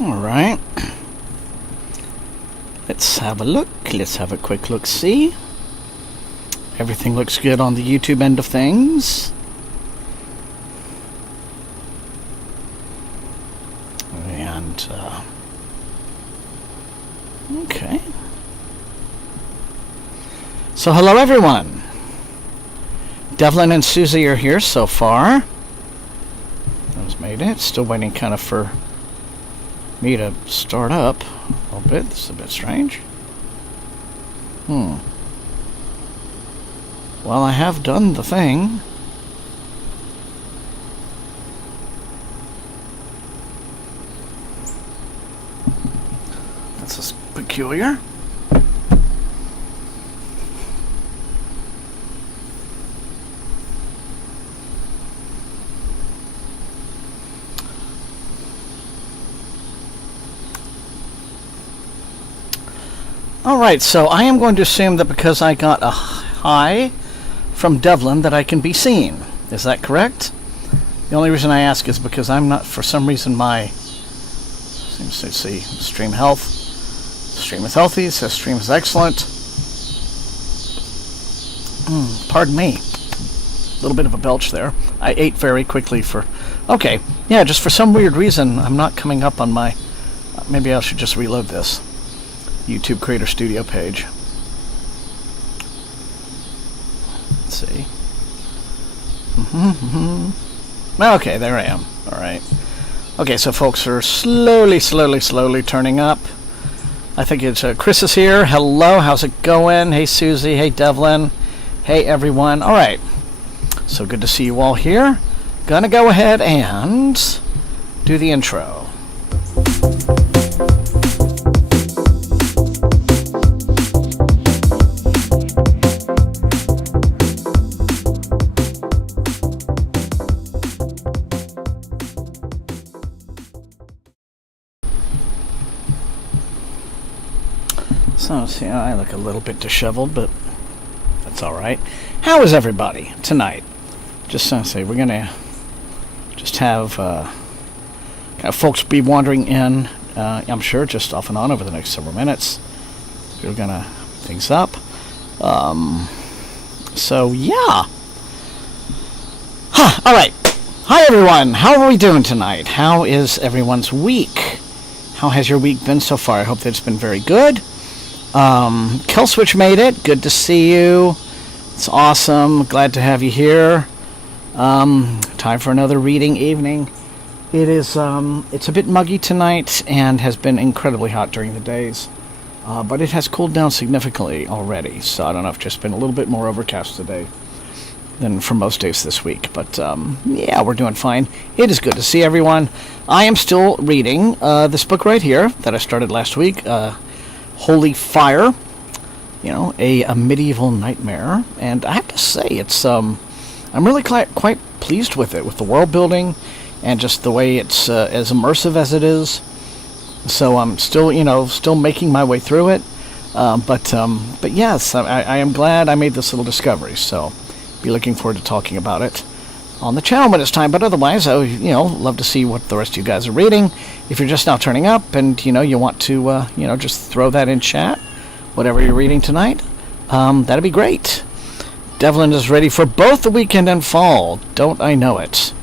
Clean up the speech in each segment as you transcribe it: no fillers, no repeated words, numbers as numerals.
Alright. Let's have a look. Let's have a quick look-see. Everything looks good on the YouTube end of things. And, okay. So, hello everyone. Devlin and Susie are here so far. Those made it. Still waiting kind of for me to start up a little bit. This is a bit strange. Well, I have done the thing. That's just peculiar. Alright, so I am going to assume that because I got a hi from Devlin that I can be seen. Is that correct? The only reason I ask is because I'm not, for some reason, my, seems to see, stream health. Stream is healthy, it says stream is excellent. Pardon me. A little bit of a belch there. I ate very quickly for, okay, yeah, just for some weird reason, I'm not coming up on my, maybe I should just reload this YouTube Creator Studio page. Let's see. Okay, there I am. Alright. Okay, so folks are slowly turning up. I think it's Chris is here. Hello, how's it going? Hey Susie, hey Devlin. Hey everyone. Alright. So good to see you all here. Gonna go ahead and do the intro. So, see, I look a little bit disheveled, but that's alright. How is everybody tonight? Just say we're gonna just have kind of folks be wandering in, I'm sure, just off and on over the next several minutes. We're gonna things up. So, yeah. Alright. Hi, everyone. How are we doing tonight? How is everyone's week? How has your week been so far? I hope that it's been very good. Killswitch made it. Good to see you. It's awesome. Glad to have you here. Time for another reading evening. It is, it's a bit muggy tonight and has been incredibly hot during the days. But it has cooled down significantly already. So I don't know if it's just been a little bit more overcast today than for most days this week. But, yeah, we're doing fine. It is good to see everyone. I am still reading, this book right here that I started last week, Holy Fire, you know, a medieval nightmare, and I have to say it's I'm really quite pleased with it, with the world building and just the way it's as immersive as it is. So I'm still, you know, still making my way through it, but yes, I am glad I made this little discovery. So be looking forward to talking about it on the channel when it's time. But otherwise, I would, you know, love to see what the rest of you guys are reading. If you're just now turning up and, you know, you want to, you know, just throw that in chat, whatever you're reading tonight, that'd be great. Devlin is ready for both the weekend and fall. Don't I know it?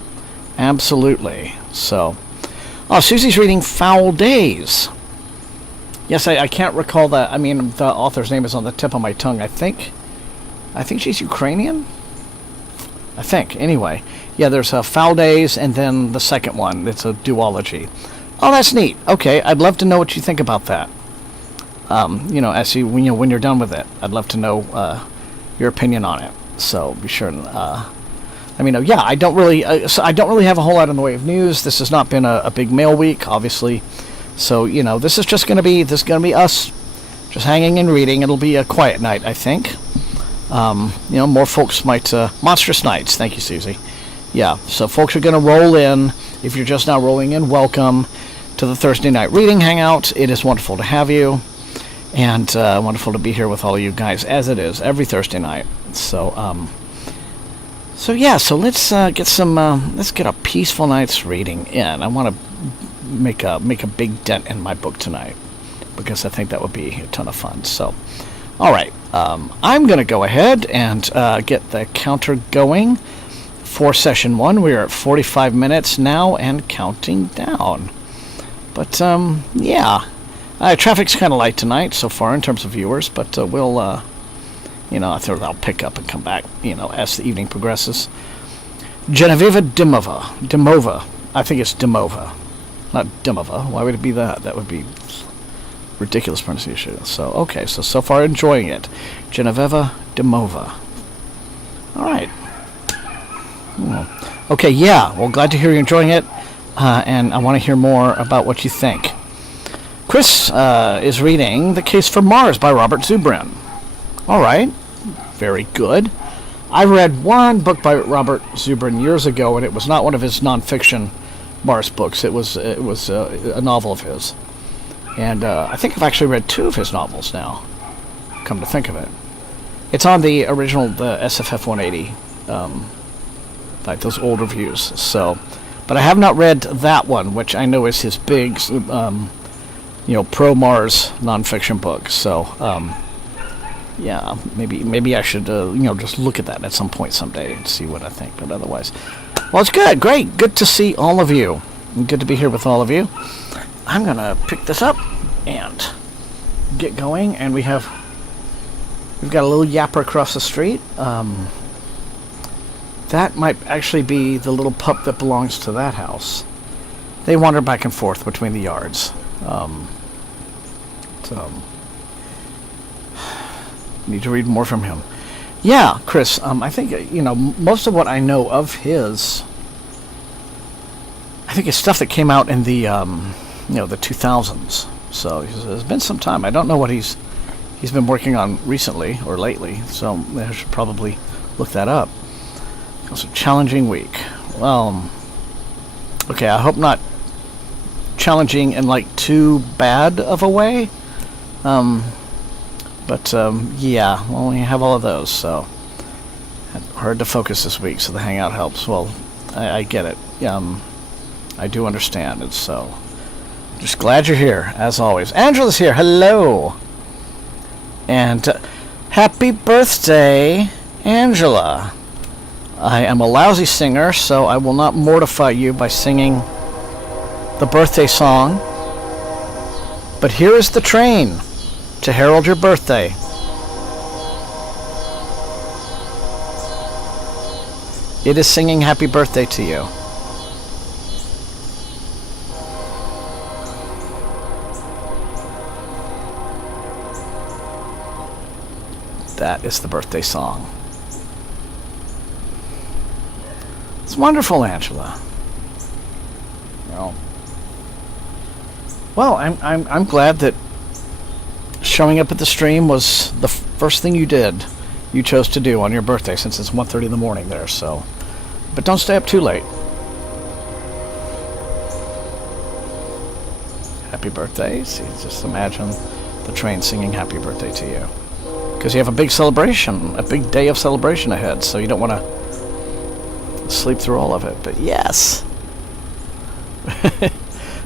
Absolutely. So, oh, Susie's reading Foul Days. Yes, I can't recall that. I mean, the author's name is on the tip of my tongue. I think she's Ukrainian. I think. Anyway, yeah, there's Foul Days, and then the second one. It's a duology. Oh, that's neat. Okay, I'd love to know what you think about that. You know, as you, when you're done with it, I'd love to know your opinion on it. So be sure and let me know. Yeah, I don't really have a whole lot in the way of news. This has not been a big mail week, obviously. So you know, this is gonna be us just hanging and reading. It'll be a quiet night, I think. You know, more folks might monstrous nights. Thank you, Susie. Yeah, so folks are gonna roll in. If you're just now rolling in, welcome to the Thursday night reading hangout. It is wonderful to have you, and wonderful to be here with all of you guys, as it is every Thursday night. So, so yeah, so let's get a peaceful night's reading in. I want to make a big dent in my book tonight, because I think that would be a ton of fun. So, all right, I'm going to go ahead and get the counter going for session 1. We are at 45 minutes now and counting down. But yeah, traffic's kind of light tonight so far in terms of viewers, but we'll, I think I'll pick up and come back, as the evening progresses. Genevieve Dimova. I think it's Dimova, not Dimova. Why would it be that? That would be ridiculous pronunciation. So far enjoying it. Genevieve Dimova. All right. Okay, yeah. Well, glad to hear you're enjoying it, and I want to hear more about what you think. Chris is reading The Case for Mars by Robert Zubrin. All right. Very good. I read one book by Robert Zubrin years ago, and it was not one of his nonfiction Mars books. It was a novel of his. And I think I've actually read 2 of his novels now, come to think of it. It's on the original, the SFF180, like those old reviews. So, but I have not read that one, which I know is his big, pro-Mars nonfiction book. So, yeah, maybe I should, just look at that at some point someday and see what I think. But otherwise, well, it's good, great, good to see all of you. Good to be here with all of you. I'm gonna pick this up and get going, and we've got a little yapper across the street. That might actually be the little pup that belongs to that house. They wander back and forth between the yards. Need to read more from him. Yeah, Chris, I think, most of what I know of his, I think it's stuff that came out in the, the 2000s. So it's been some time. I don't know what he's been working on recently or lately, so I should probably look that up. It was a challenging week. Well, okay, I hope not challenging in like too bad of a way. But yeah, well, we have all of those, so hard to focus this week, so the Hangout helps. Well, I get it. I do understand it, so just glad you're here, as always. Angela's here. Hello. And happy birthday, Angela. I am a lousy singer, so I will not mortify you by singing the birthday song. But here is the train to herald your birthday. It is singing happy birthday to you. That is the birthday song. It's wonderful, Angela. Well, I'm glad that showing up at the stream was the first thing you did. You chose to do on your birthday, since it's 1:30 in the morning there. So, but don't stay up too late. Happy birthday! See, just imagine the train singing happy birthday to you, because you have a big celebration, a big day of celebration ahead. So you don't want to sleep through all of it. But yes.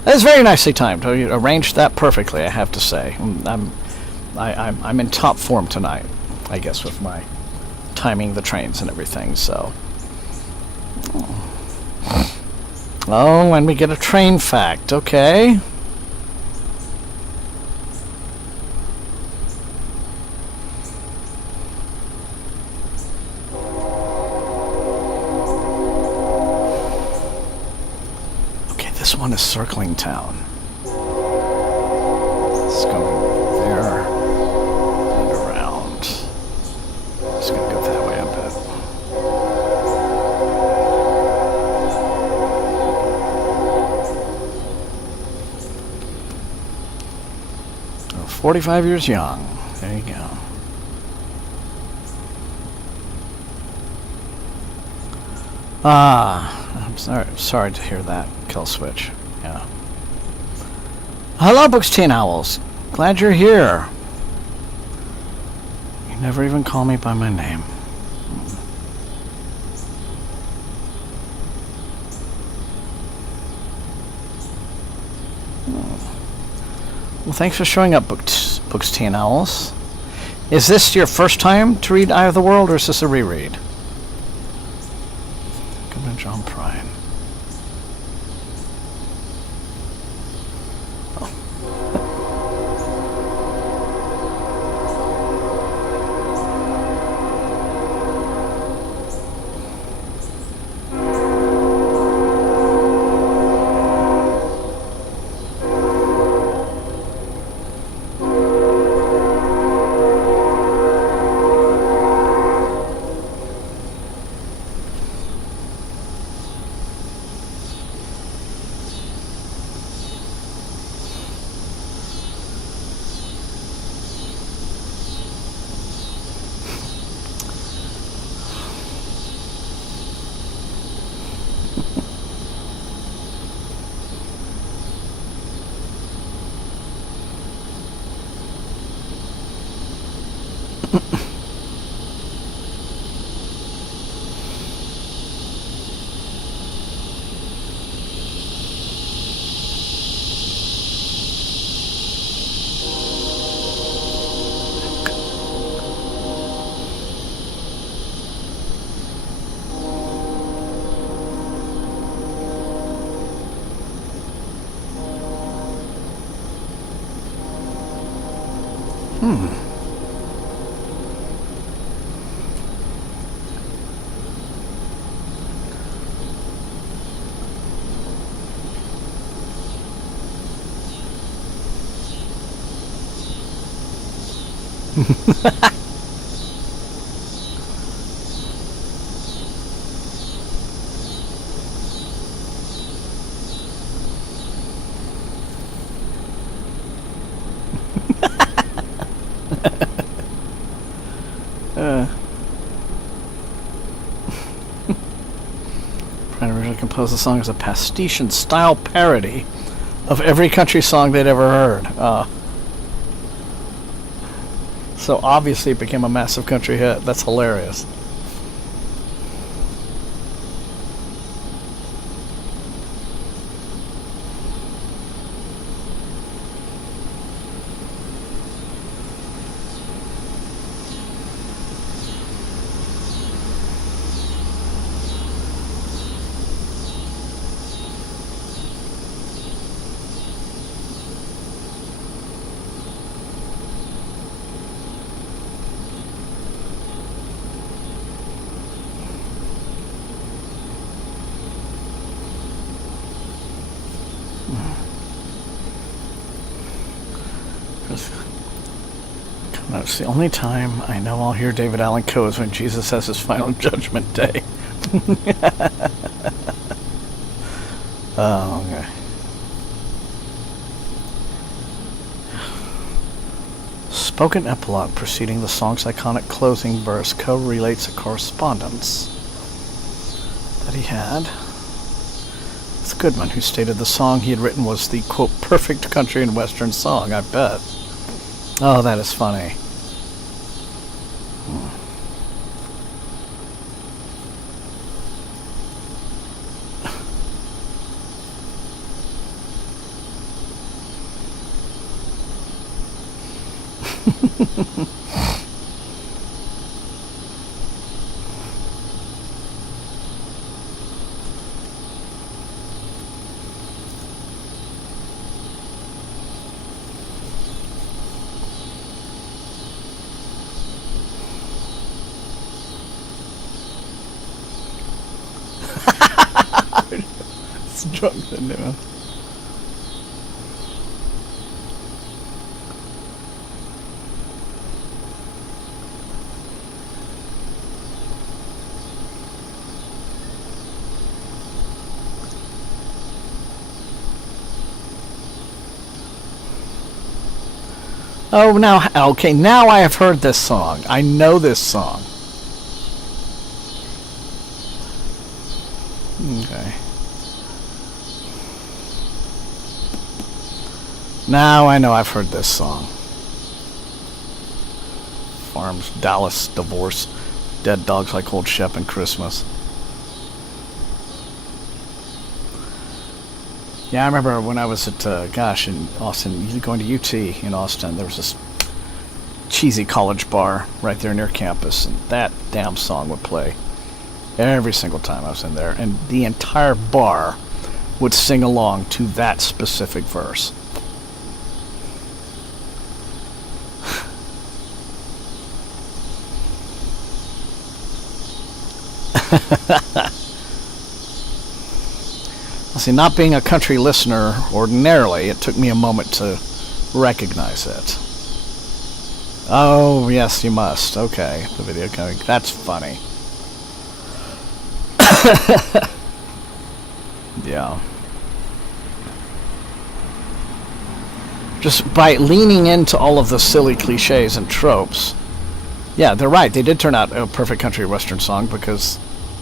That is very nicely timed. You arranged that perfectly, I have to say. I'm in top form tonight, I guess, with my timing the trains and everything. So, oh, and we get a train fact. Okay. This one is circling town. Let's go there and around. Just gonna go that way a bit. 45 years young. There you go. I'm sorry to hear that, Kill Switch. Yeah. Hello, Books, Teen Owls. Glad you're here. You never even call me by my name. Well, thanks for showing up, Books, Tea, and Owls. Is this your first time to read Eye of the World, or is this a reread? Governor John Prine. Prine originally composed the song as a pastiche and style parody of every country song they'd ever heard. So obviously it became a massive country hit. That's hilarious. It's the only time I know I'll hear David Allan Coe is when Jesus has his final judgment day. Oh, okay. Spoken epilogue preceding the song's iconic closing verse. Coe relates a correspondence that he had with Goodman, who stated the song he had written was the, quote, perfect country and western song, I bet. Oh, that is funny. Drunk the new. Oh, now, okay, now I have heard this song. I know this song. Okay. Now I know I've heard this song. Farms, Dallas, divorce, dead dogs like old Shep and Christmas. Yeah, I remember when I was at, in Austin, going to UT in Austin, there was this cheesy college bar right there near campus, and that damn song would play every single time I was in there, and the entire bar would sing along to that specific verse. See, not being a country listener ordinarily, it took me a moment to recognize it. Oh, yes, you must. Okay, the video coming. That's funny. Yeah. Just by leaning into all of the silly cliches and tropes. Yeah, they're right. They did turn out a perfect country western song because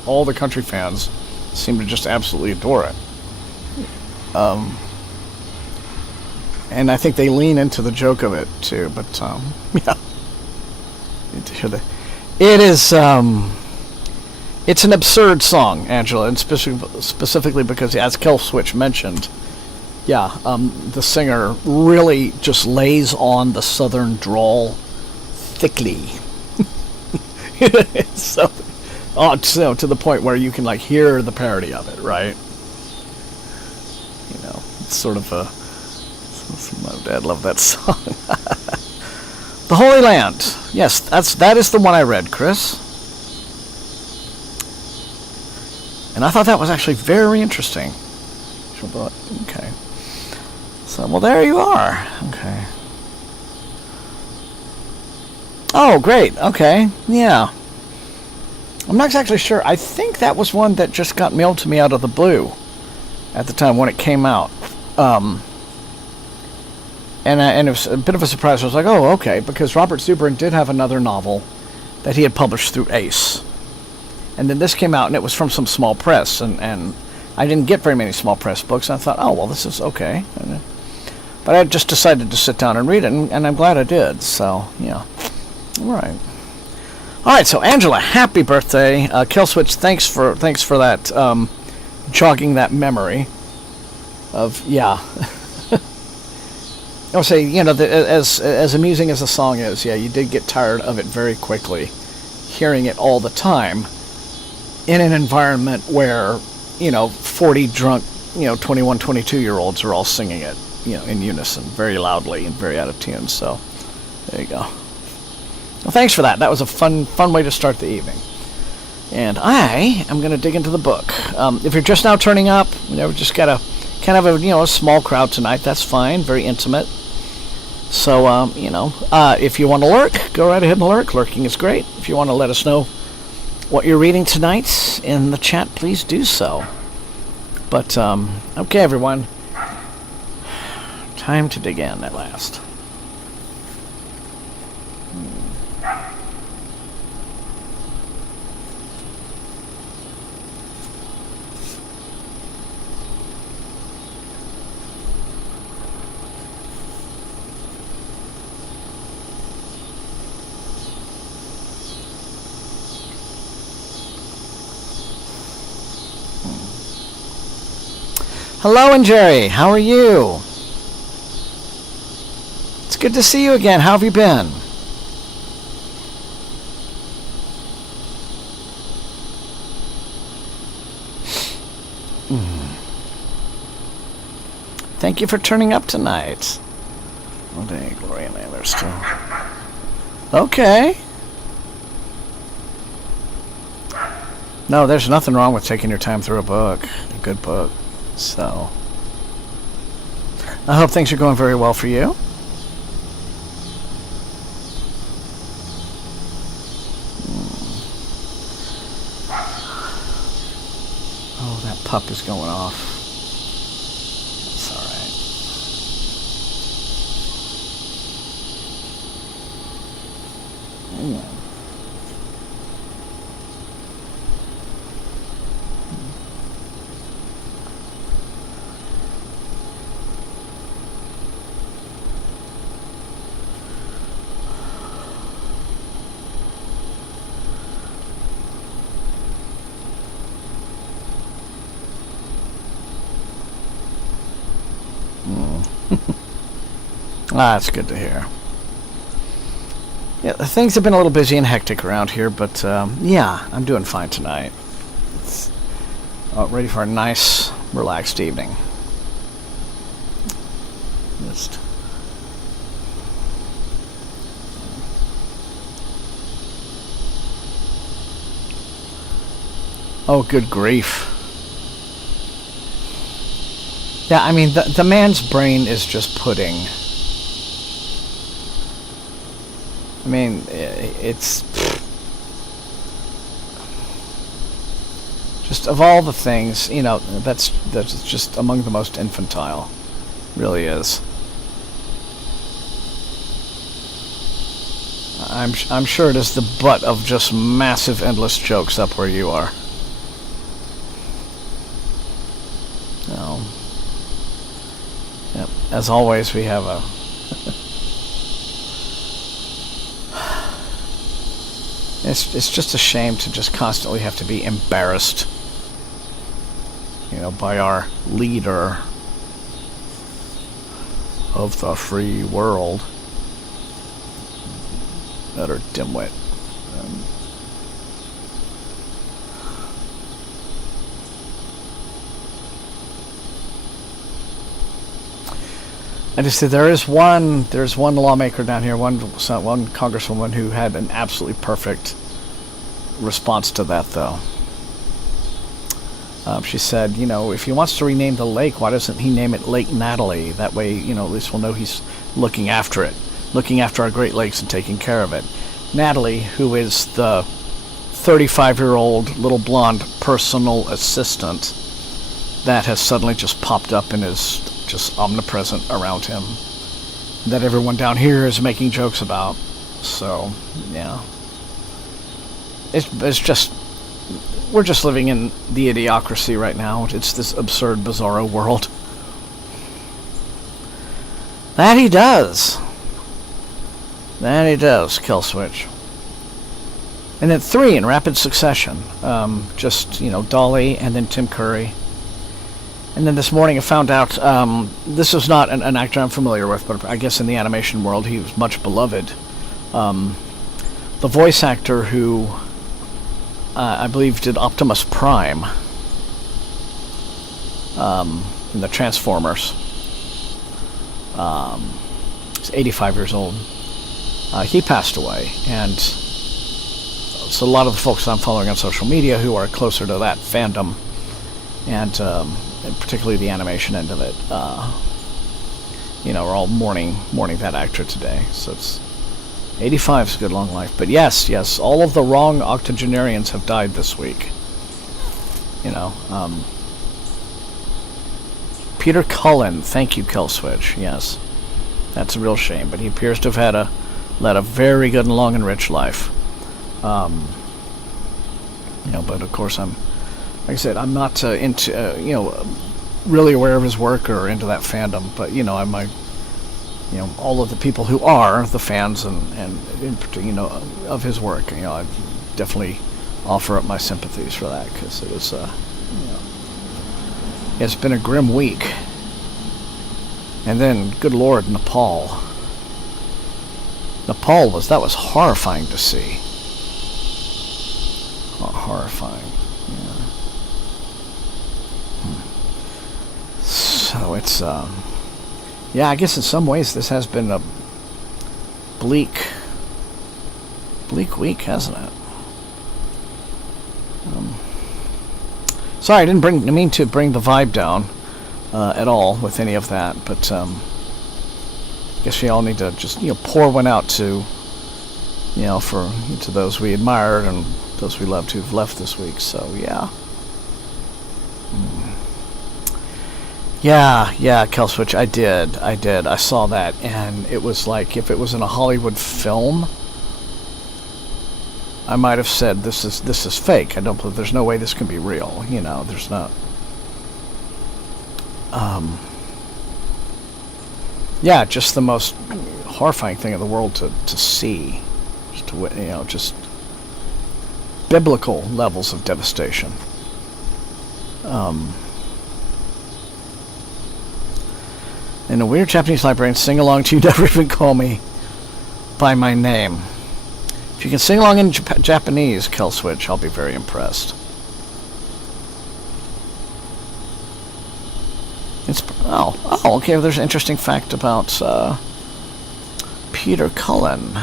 all the country fans seem to just absolutely adore it. And I think they lean into the joke of it too. But yeah, it is. It's an absurd song, Angela, and specifically because, as Killswitch mentioned, the singer really just lays on the southern drawl thickly. So to the point where you can hear the parody of it, right? It's sort of a. My dad loved that song. The Holy Land. Yes, that is the one I read, Chris. And I thought that was actually very interesting. Okay. So, well, there you are. Okay. Oh, great. Okay. Yeah. I'm not exactly sure. I think that was one that just got mailed to me out of the blue at the time when it came out. And it was a bit of a surprise. I was like, oh, okay, because Robert Zubrin did have another novel that he had published through Ace. And then this came out, and it was from some small press, and I didn't get very many small press books, and I thought, oh, well, this is okay. But I just decided to sit down and read it, and I'm glad I did, so, yeah. All right, so Angela, happy birthday. Killswitch, thanks for that, jogging that memory of, yeah. I'll say, as amusing as the song is, yeah, you did get tired of it very quickly, hearing it all the time in an environment where, 40 drunk, 21, 22-year-olds are all singing it, in unison, very loudly and very out of tune. So, there you go. Well, thanks for that. That was a fun way to start the evening. And I am going to dig into the book. If you're just now turning up, we just got a kind of a small crowd tonight. That's fine. Very intimate. So, if you want to lurk, go right ahead and lurk. Lurking is great. If you want to let us know what you're reading tonight in the chat, please do so. But, okay, everyone. Time to dig in at last. Hello, and Jerry. How are you? It's good to see you again. How have you been? Thank you for turning up tonight. Oh, dang, Gloria and Naylor still. Okay. No, there's nothing wrong with taking your time through a book. A good book. So, I hope things are going very well for you. Oh, that pup is going off. That's all right. That's good to hear. Yeah, things have been a little busy and hectic around here, but yeah, I'm doing fine tonight. It's, ready for a nice, relaxed evening. Just... Oh, good grief. Yeah, I mean, the man's brain is just pudding. I mean, it's... Just of all the things, you know, that's just among the most infantile. Really is. I'm sure it is the butt of just massive, endless jokes up where you are. No. Yep. As always, we have a... It's just a shame to just constantly have to be embarrassed, you know, by our leader of the free world. Utter dimwit. I just say there's one lawmaker down here, one congresswoman who had an absolutely perfect response to that, though. She said, you know, if he wants to rename the lake, why doesn't he name it Lake Natalie? That way, you know, at least we'll know he's looking after it, looking after our Great Lakes and taking care of it. Natalie, who is the 35-year-old little blonde personal assistant that has suddenly just popped up and is just omnipresent around him, that everyone down here is making jokes about. So, yeah. It's just... We're just living in the idiocracy right now. It's this absurd, bizarro world. That he does. That he does, Kill Switch. And then 3 in rapid succession. Just, you know, Dolly and then Tim Curry. And then this morning I found out, this is not an actor I'm familiar with, but I guess in the animation world he was much beloved. The voice actor who, I believe, did Optimus Prime in the Transformers. He's 85 years old. He passed away, and so a lot of the folks I'm following on social media who are closer to that fandom, and particularly the animation end of it, you know, are all mourning that actor today. So it's 85 is a good long life. But yes, all of the wrong octogenarians have died this week. You know, Peter Cullen, thank you, Killswitch. Yes, that's a real shame, but he appears to have led a very good and long and rich life. You know, but of course like I said, I'm not into, you know, really aware of his work or into that fandom, but, you know, you know, all of the people who are the fans and in particular, you know, of his work, you know, I definitely offer up my sympathies for that, because it was, you know, it's been a grim week. And then, good Lord, Nepal was horrifying to see. Horrifying. So it's, yeah, I guess in some ways this has been a bleak week, hasn't it? Sorry, I didn't mean to bring the vibe down at all with any of that, but I guess we all need to just, you know, pour one out to, you know, to those we admired and those we loved who've left this week. So yeah. Yeah, Killswitch, I did. I saw that, and it was like, if it was in a Hollywood film, I might have said, this is fake. I don't believe, there's no way this can be real. You know, there's not. Yeah, just the most horrifying thing in the world to see. Just to, you know, just biblical levels of devastation. In a weird Japanese librarian, sing along to You Never Even Call Me by My Name. If you can sing along in Japanese, Killswitch, I'll be very impressed. Okay, there's an interesting fact about Peter Cullen.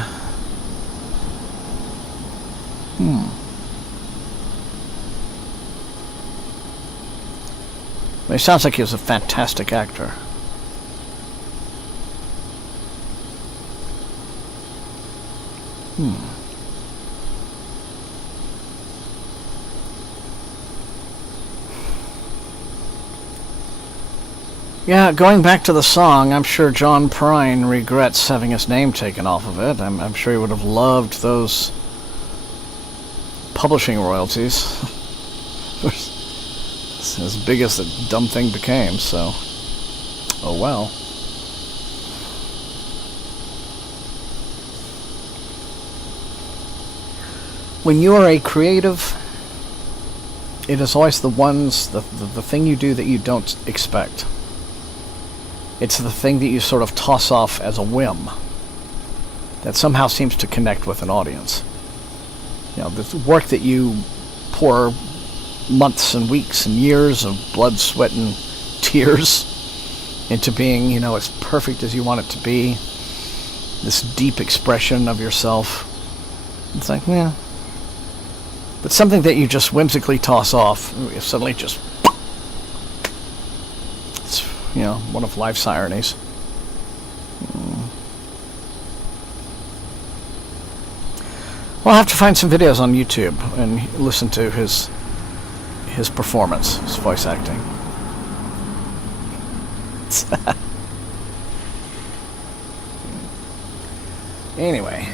He sounds like he was a fantastic actor. Yeah, going back to the song, I'm sure John Prine regrets having his name taken off of it. I'm sure he would have loved those publishing royalties. It's as big as the dumb thing became, so... oh well. When you are a creative, it is always the thing you do that you don't expect. It's the thing that you sort of toss off as a whim that somehow seems to connect with an audience. You know, the work that you pour months and weeks and years of blood, sweat, and tears into being, you know, as perfect as you want it to be, this deep expression of yourself. It's like, yeah. But something that you just whimsically toss off, suddenly just... it's, you know, one of life's ironies. Well, I'll have to find some videos on YouTube and listen to his performance, his voice acting. Anyway.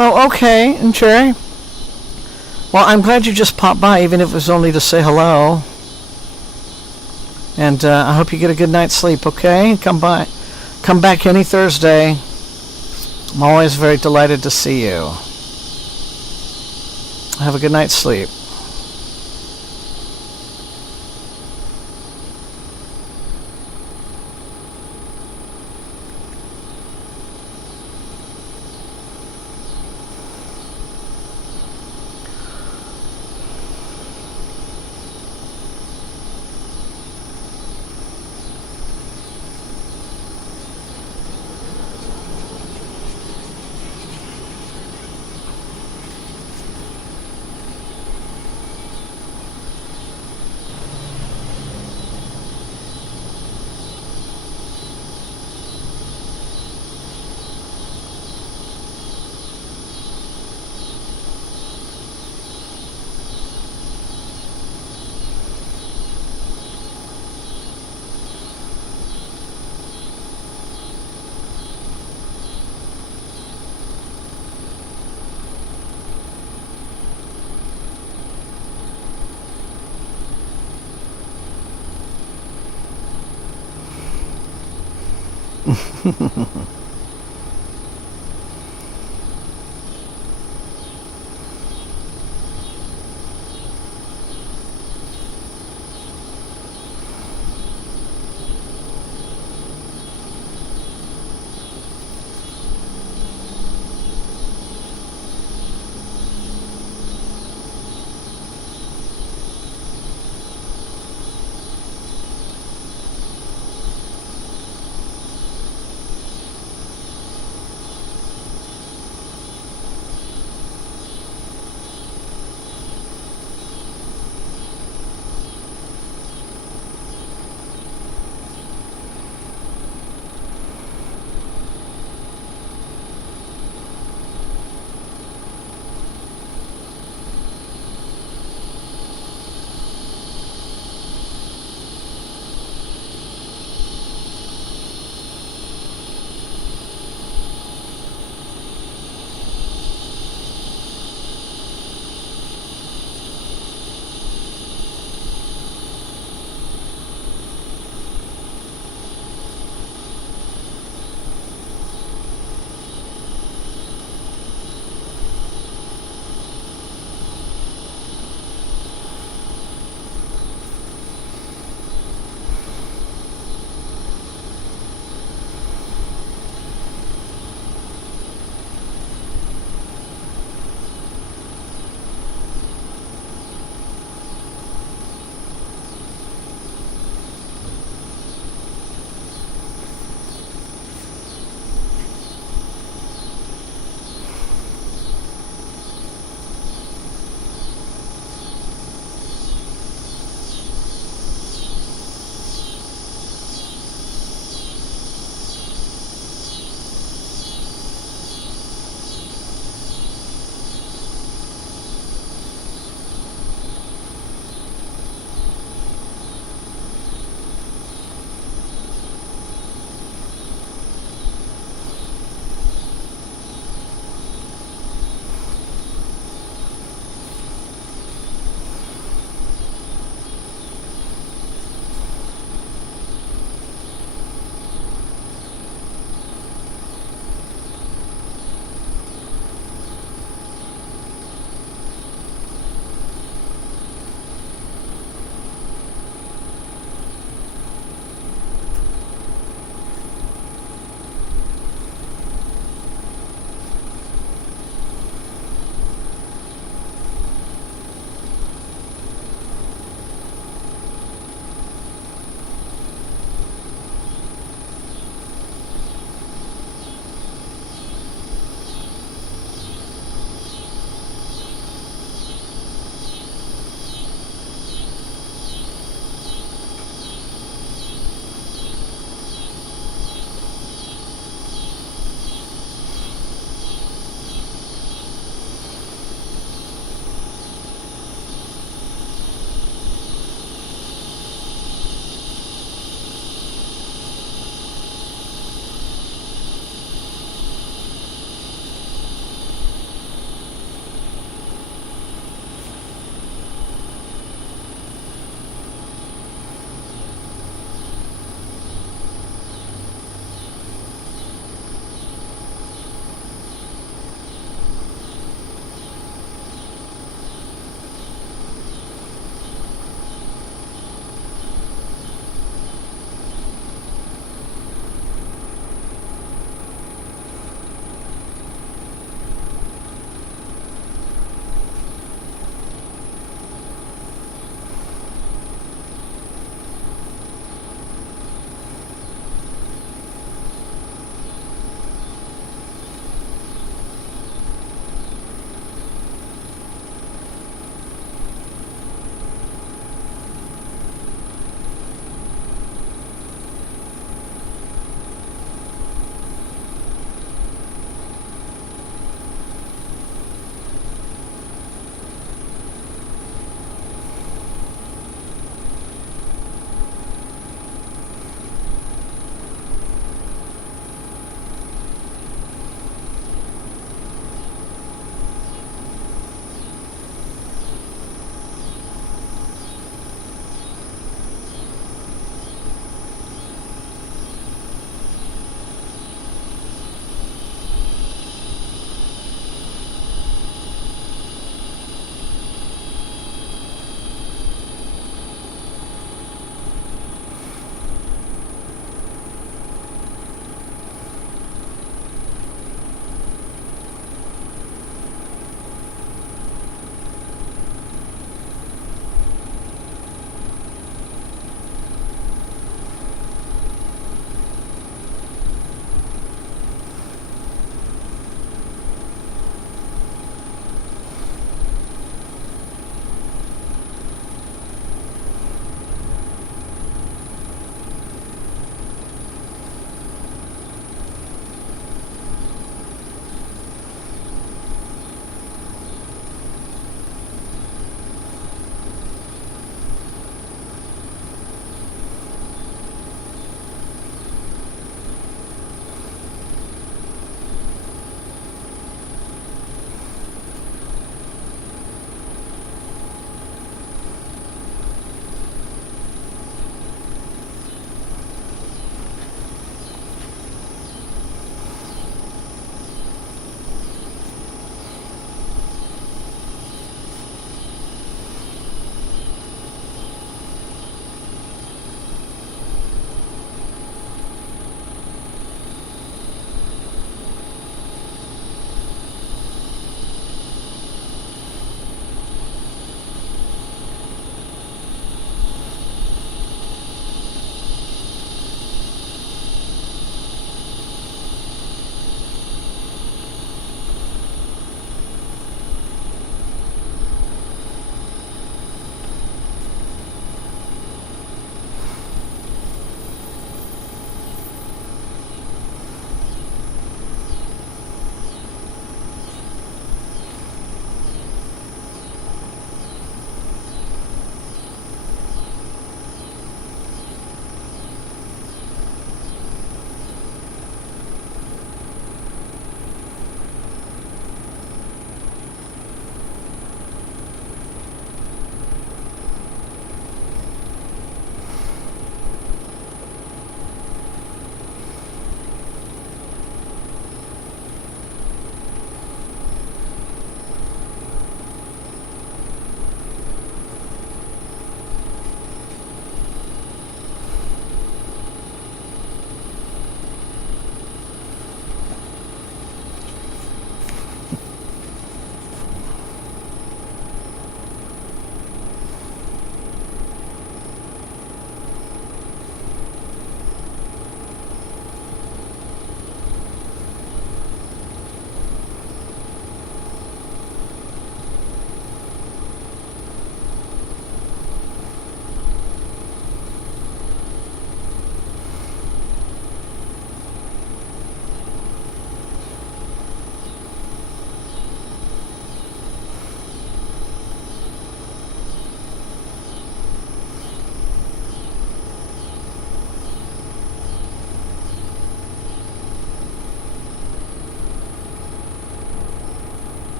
Oh, okay, and Cherry. Well, I'm glad you just popped by, even if it was only to say hello. And I hope you get a good night's sleep, okay? Come back any Thursday. I'm always very delighted to see you. Have a good night's sleep.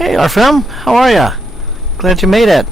Hey, Arfem, how are ya? Glad you made it.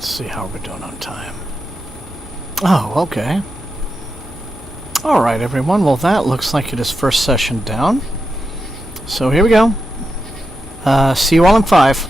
Let's see how we're doing on time. Oh, okay. Alright, everyone. Well, that looks like it is first session down. So here we go. See you all in 5.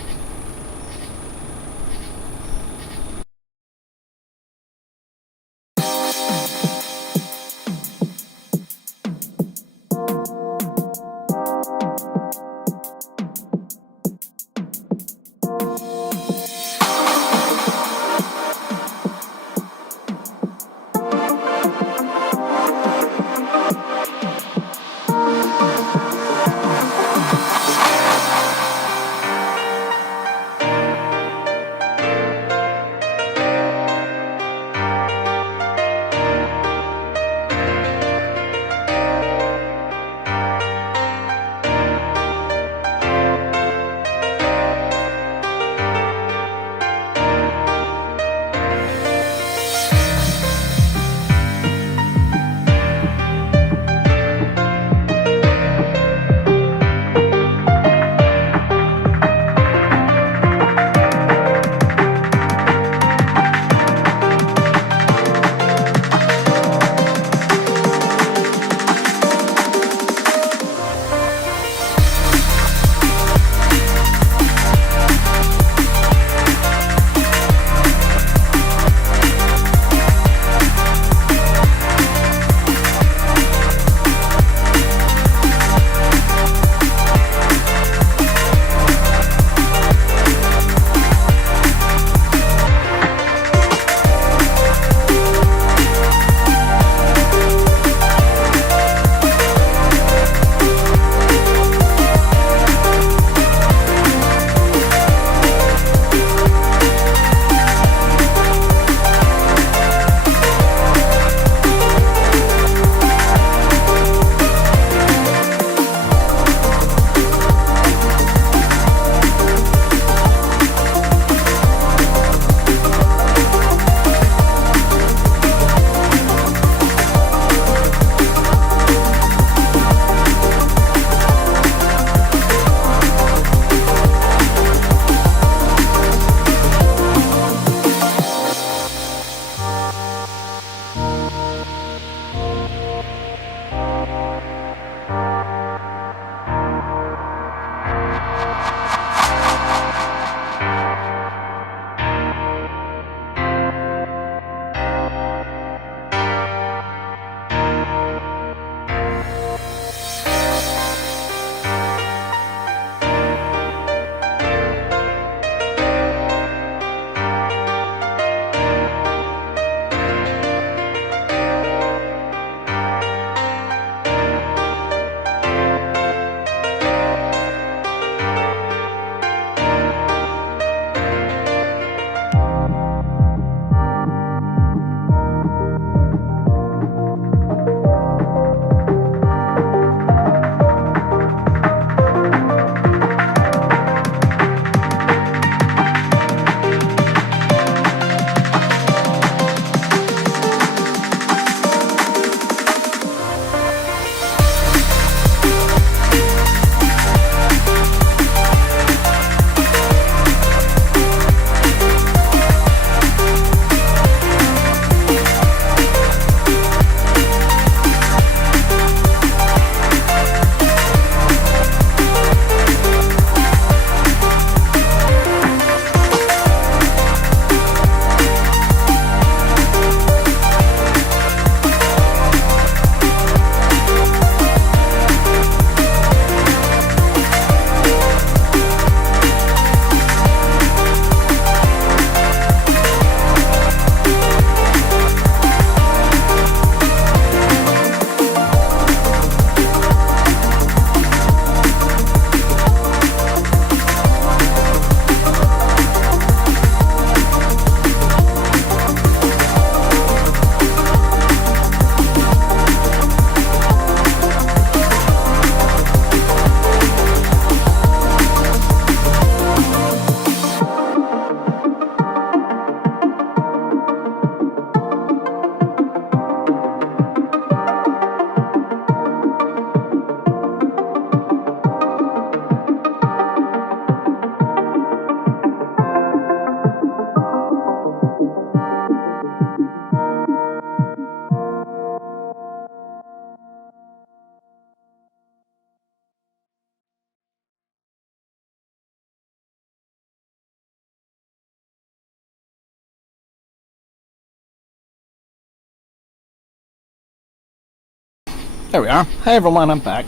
There we are. Hey everyone, I'm back.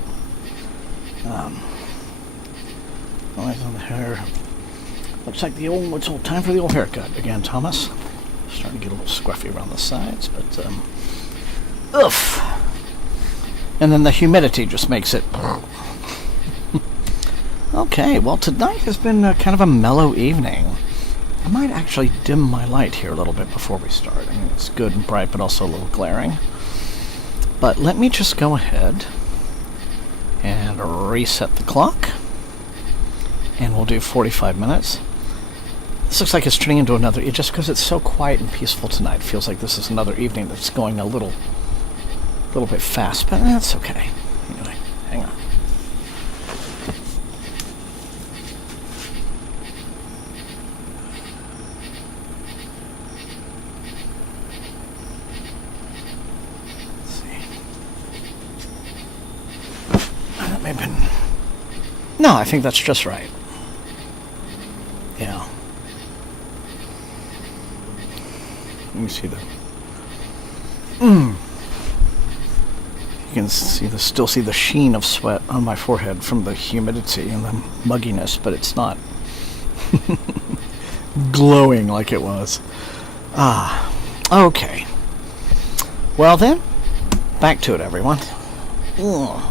Eyes on the hair. Looks like it's all time for the old haircut again, Thomas. Starting to get a little scruffy around the sides, but oof. And then the humidity just makes it. Okay, well tonight has been kind of a mellow evening. I might actually dim my light here a little bit before we start. I mean, it's good and bright, but also a little glaring. But let me just go ahead and reset the clock. And we'll do 45 minutes. This looks like it's turning into another... Just because it's so quiet and peaceful tonight, it feels like this is another evening that's going a little bit fast, but that's okay. Anyway, hang on. No, I think that's just right. Yeah. Let me see that. You can still see the sheen of sweat on my forehead from the humidity and the mugginess, but it's not glowing like it was. Okay. Well then, back to it, everyone. Ugh.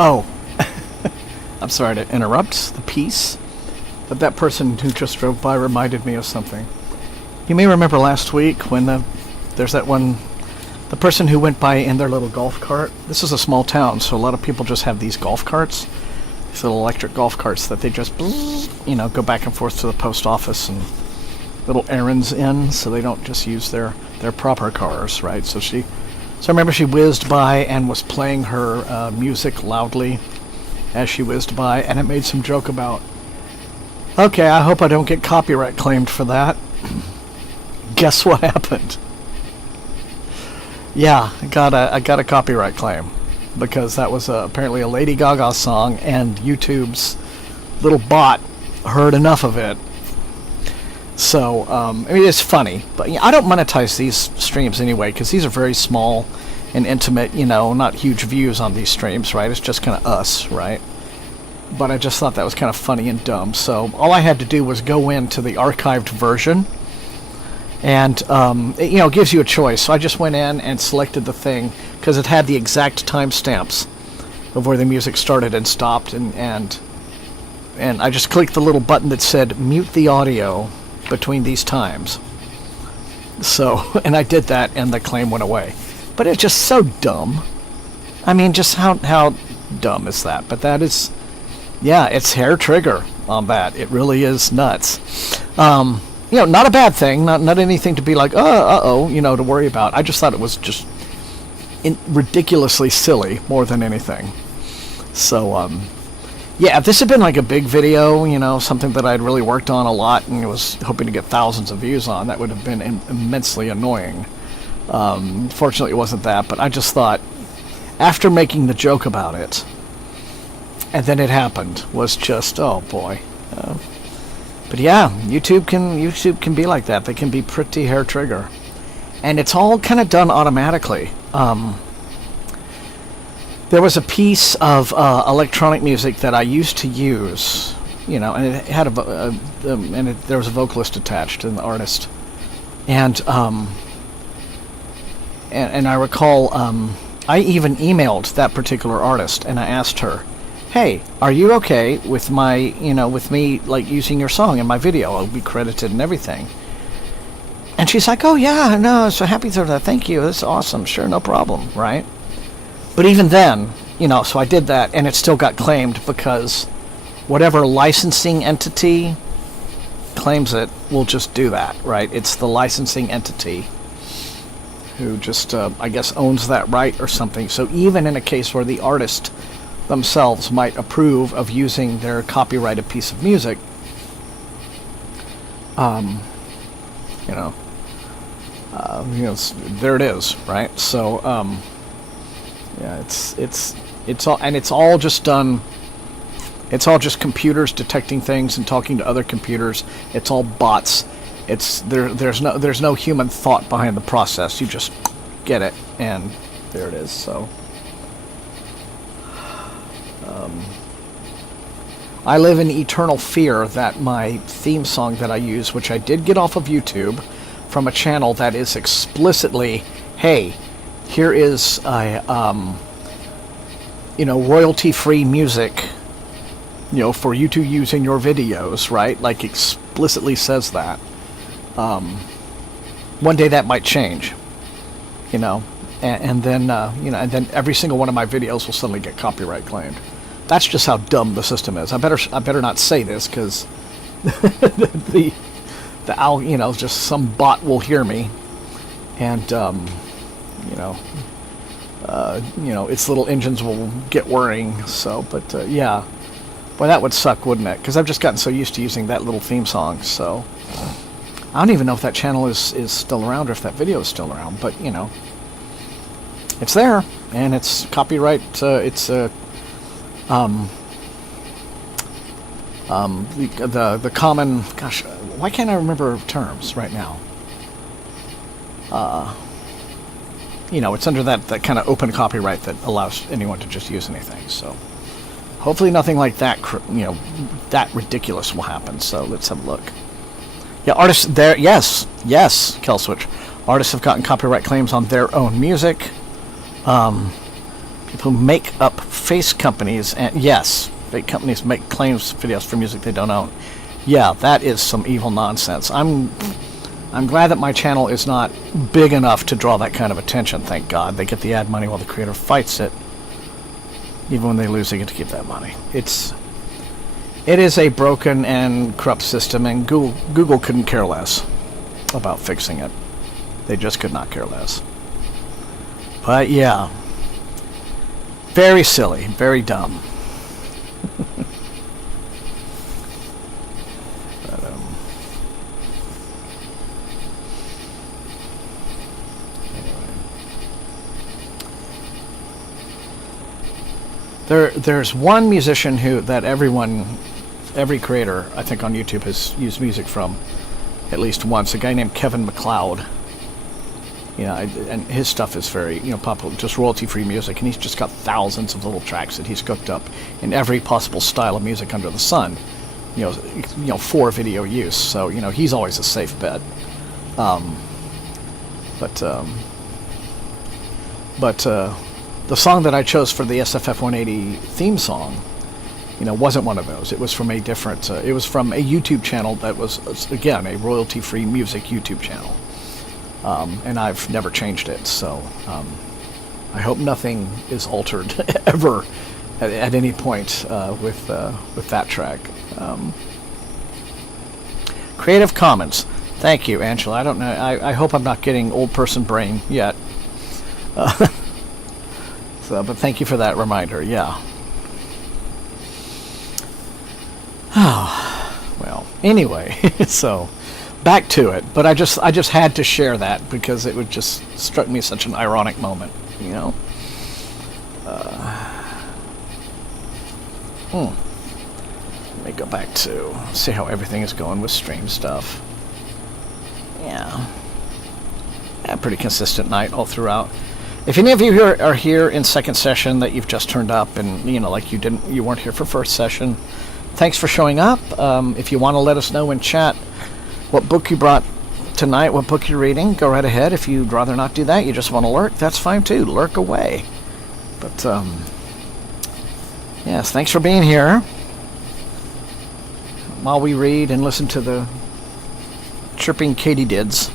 Oh, I'm sorry to interrupt the piece, but that person who just drove by reminded me of something. You may remember last week when there's that one, the person who went by in their little golf cart. This is a small town, so a lot of people just have these golf carts, these little electric golf carts that they just, go back and forth to the post office and little errands in, so they don't just use their proper cars, right? So I remember she whizzed by and was playing her music loudly as she whizzed by, and it made some joke about, okay, I hope I don't get copyright claimed for that. Guess what happened? Yeah, I got a copyright claim because that was apparently a Lady Gaga song, and YouTube's little bot heard enough of it. So, it's funny, but I don't monetize these streams anyway, because these are very small and intimate, not huge views on these streams, right? It's just kind of us, right? But I just thought that was kind of funny and dumb, so all I had to do was go into the archived version, and, it gives you a choice. So I just went in and selected the thing, because it had the exact timestamps of where the music started and stopped, and I just clicked the little button that said, mute the audio between these times. So, and I did that, and the claim went away. But it's just so dumb. I mean, just how dumb is that? But that is, yeah, it's hair trigger on that. It really is nuts. Not a bad thing, not anything to be like, to worry about. I just thought it was just ridiculously silly more than anything. So, yeah, if this had been like a big video, something that I'd really worked on a lot and was hoping to get thousands of views on, that would have been immensely annoying. Fortunately, it wasn't that, but I just thought, after making the joke about it, and then it happened, was just, oh boy. But yeah, YouTube can be like that. They can be pretty hair trigger. And it's all kind of done automatically. There was a piece of electronic music that I used to use, and it had there was a vocalist attached and the artist, and I recall I even emailed that particular artist and I asked her, hey, are you okay with my with me like using your song in my video? I'll be credited and everything. And she's like, oh yeah, no, so happy for that. Thank you. That's awesome. Sure, no problem, right? But even then, so I did that, and it still got claimed because whatever licensing entity claims it will just do that, right? It's the licensing entity who just, I guess, owns that right or something. So even in a case where the artist themselves might approve of using their copyrighted piece of music, there it is, right? So, yeah, it's all, and it's all just done. It's all just computers detecting things and talking to other computers. It's all bots. There's no human thought behind the process. You just get it, and there it is. So, I live in eternal fear that my theme song that I use, which I did get off of YouTube from a channel that is explicitly, hey, here is a royalty-free music, for you to use in your videos, right? Like explicitly says that. One day that might change, and then every single one of my videos will suddenly get copyright claimed. That's just how dumb the system is. I better not say this because just some bot will hear me, and its little engines will get worrying. So, but yeah, boy, that would suck, wouldn't it? Because I've just gotten so used to using that little theme song. So I don't even know if that channel is still around or if that video is still around. But it's there, and it's copyright. It's the common, gosh, why can't I remember terms right now? It's under that kind of open copyright that allows anyone to just use anything. So hopefully nothing like that, that ridiculous will happen. So let's have a look. Yeah, artists there, yes, Kelswitch. Artists have gotten copyright claims on their own music. People who make up face companies, and yes, fake companies make claims videos for music they don't own. Yeah, that is some evil nonsense. I'm glad that my channel is not big enough to draw that kind of attention, thank God. They get the ad money while the creator fights it. Even when they lose, they get to keep that money. It is a broken and corrupt system, and Google couldn't care less about fixing it. They just could not care less. But yeah, very silly, very dumb. But, anyway. There's one musician every creator, I think, on YouTube has used music from at least once. A guy named Kevin MacLeod. And his stuff is very, popular, just royalty-free music, and he's just got thousands of little tracks that he's cooked up in every possible style of music under the sun, for video use. So, he's always a safe bet. But the song that I chose for the SFF180 theme song, wasn't one of those. It was from a different, it was from a YouTube channel that was, again, a royalty-free music YouTube channel. And I've never changed it, so I hope nothing is altered ever at any point with that track. Creative Commons. Thank you, Angela. I don't know. I hope I'm not getting old person brain yet. But thank you for that reminder. Yeah. Oh, well. Anyway, so. Back to it, but I just had to share that because it would just struck me such an ironic moment, Let me go back to see how everything is going with stream stuff. Yeah, pretty consistent night all throughout. If any of you are here in second session that you've just turned up and like you weren't here for first session, thanks for showing up. If you want to let us know in chat what book you brought tonight, what book you're reading, go right ahead. If you'd rather not do that, you just want to lurk, that's fine too. Lurk away. But, yes, thanks for being here while we read and listen to the chirping katydids.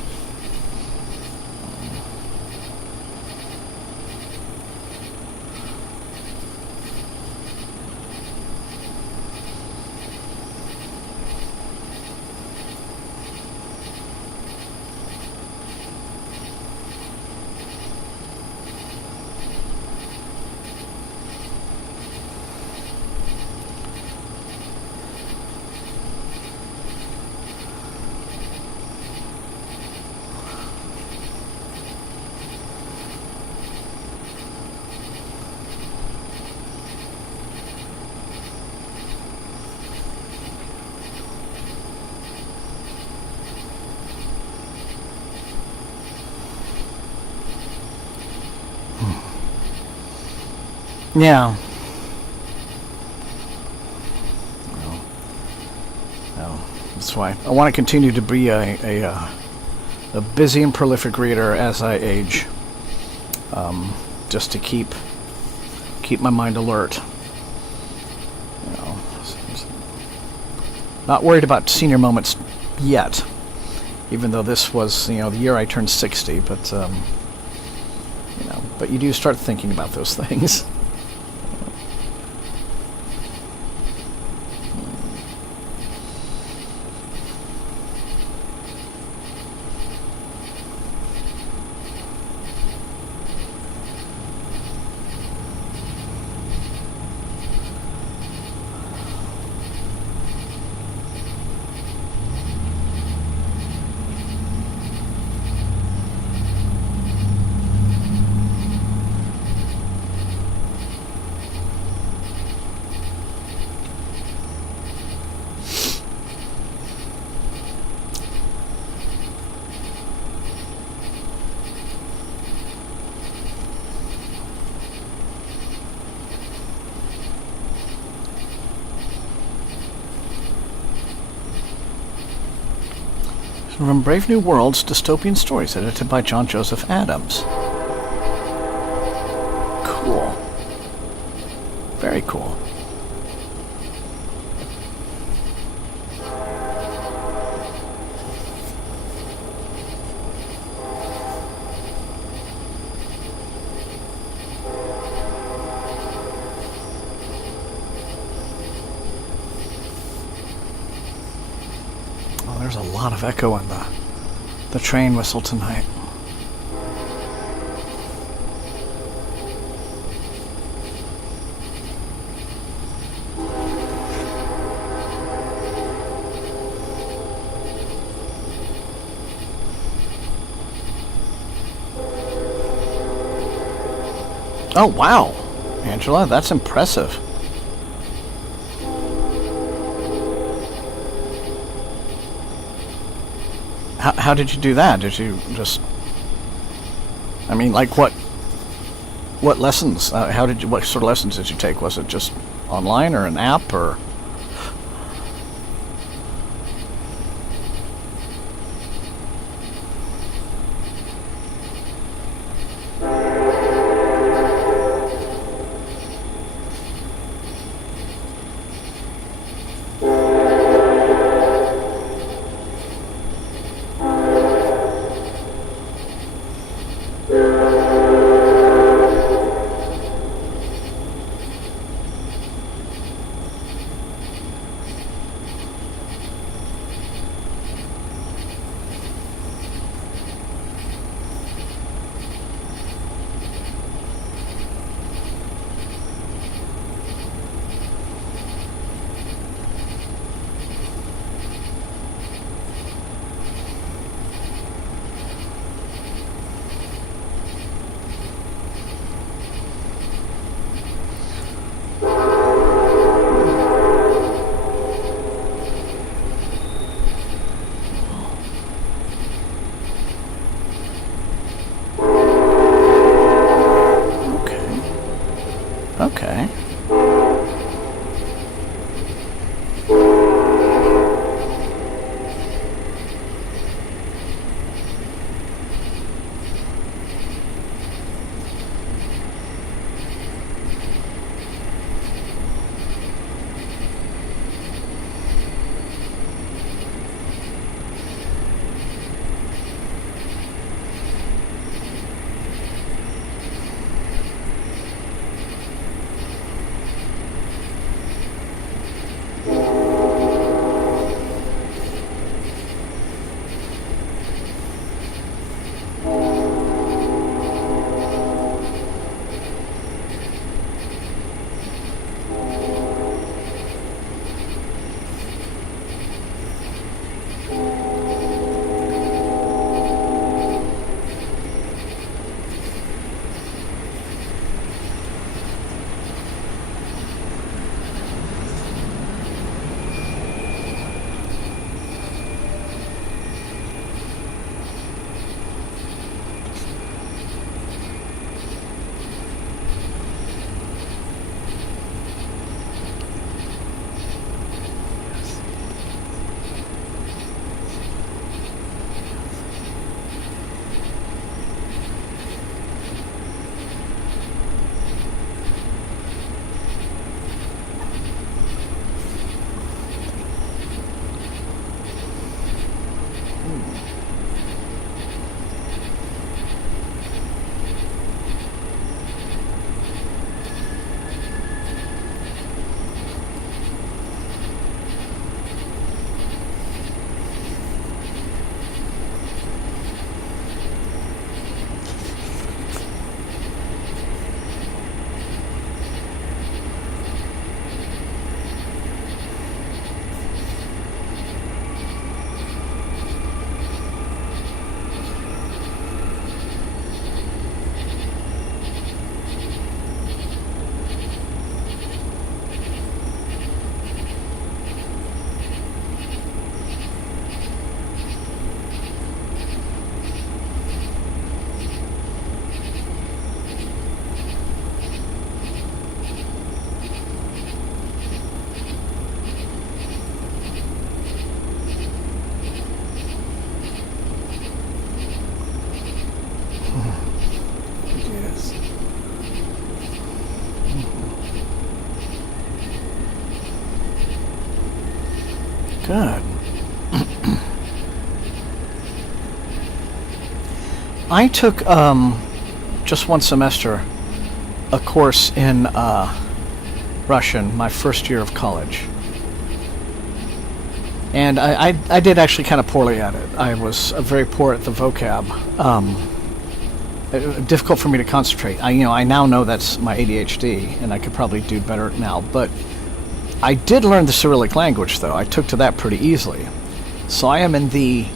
Yeah. Well, that's why I want to continue to be a busy and prolific reader as I age, just to keep my mind alert. Not worried about senior moments yet, even though this was the year I turned 60. But but you do start thinking about those things. From Brave New Worlds, Dystopian Stories, edited by John Joseph Adams. Cool. There's a lot of echo in the train whistle tonight. Oh, wow, Angela, that's impressive. How did you do that? Did you just... I mean, like, what lessons? What sort of lessons did you take? Was it just online or an app or... Okay. Good. I took just one semester a course in Russian my first year of college. And I did actually kind of poorly at it. I was very poor at the vocab. Difficult for me to concentrate. I now know that's my ADHD, and I could probably do better now. But I did learn the Cyrillic language, though. I took to that pretty easily. So I am in the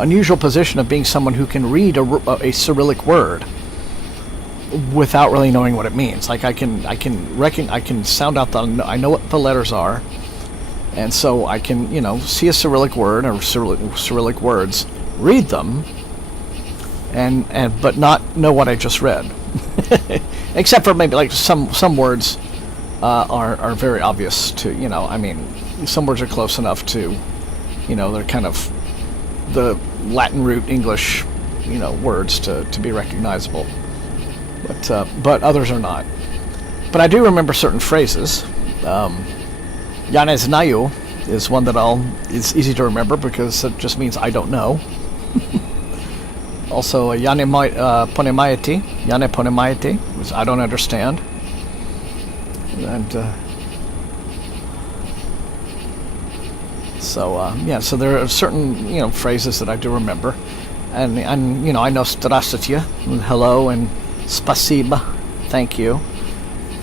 unusual position of being someone who can read a Cyrillic word without really knowing what it means. Like I can sound out I know what the letters are, and so I can see a Cyrillic word or Cyrillic words, read them, but not know what I just read. Except for maybe like some words are very obvious to some words are close enough to they're kind of the Latin root English words to be recognizable, but others are not. But I do remember certain phrases. Ja ne znаю is one that it's easy to remember because it just means I don't know. Also, ja ne ponemajeti, which I don't understand. And so there are certain phrases that I do remember, and I know здравствуйте, hello, and спасибо, thank you.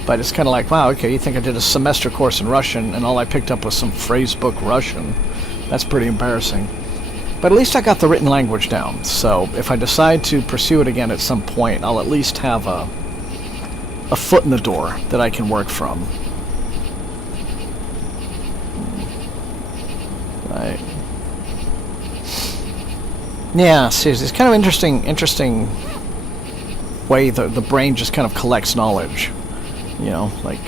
But it's kind of like, wow, okay, you think I did a semester course in Russian and all I picked up was some phrase book Russian? That's pretty embarrassing. But at least I got the written language down, so if I decide to pursue it again at some point, I'll at least have a foot in the door that I can work from. Right. Yeah, seriously, it's kind of interesting way the brain just kind of collects knowledge. Like...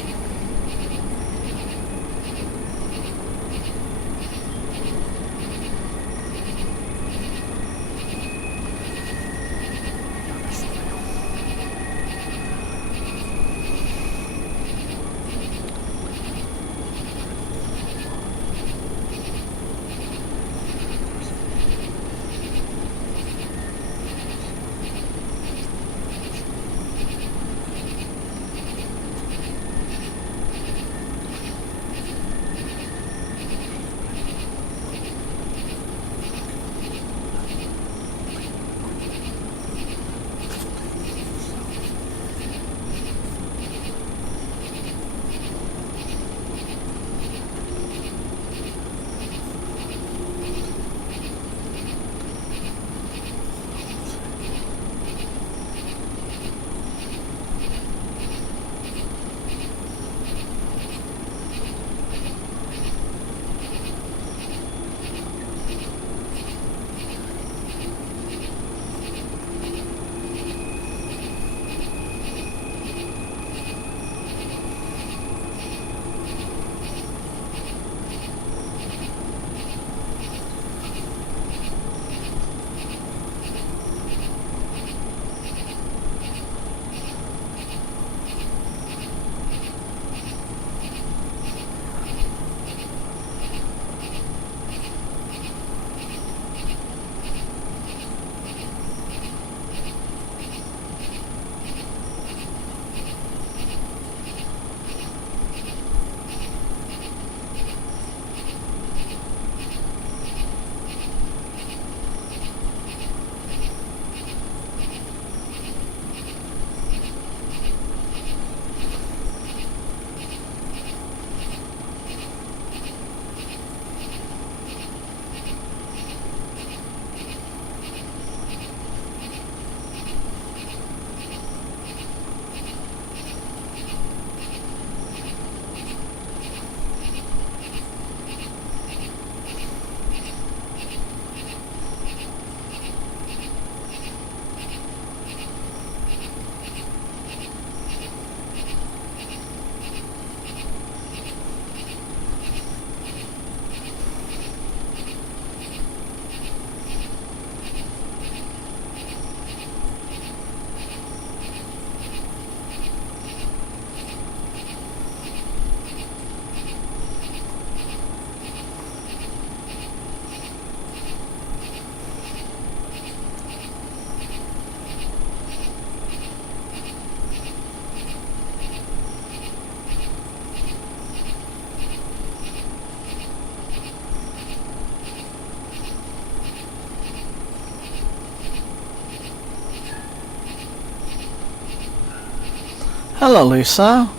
Hello, Lisa.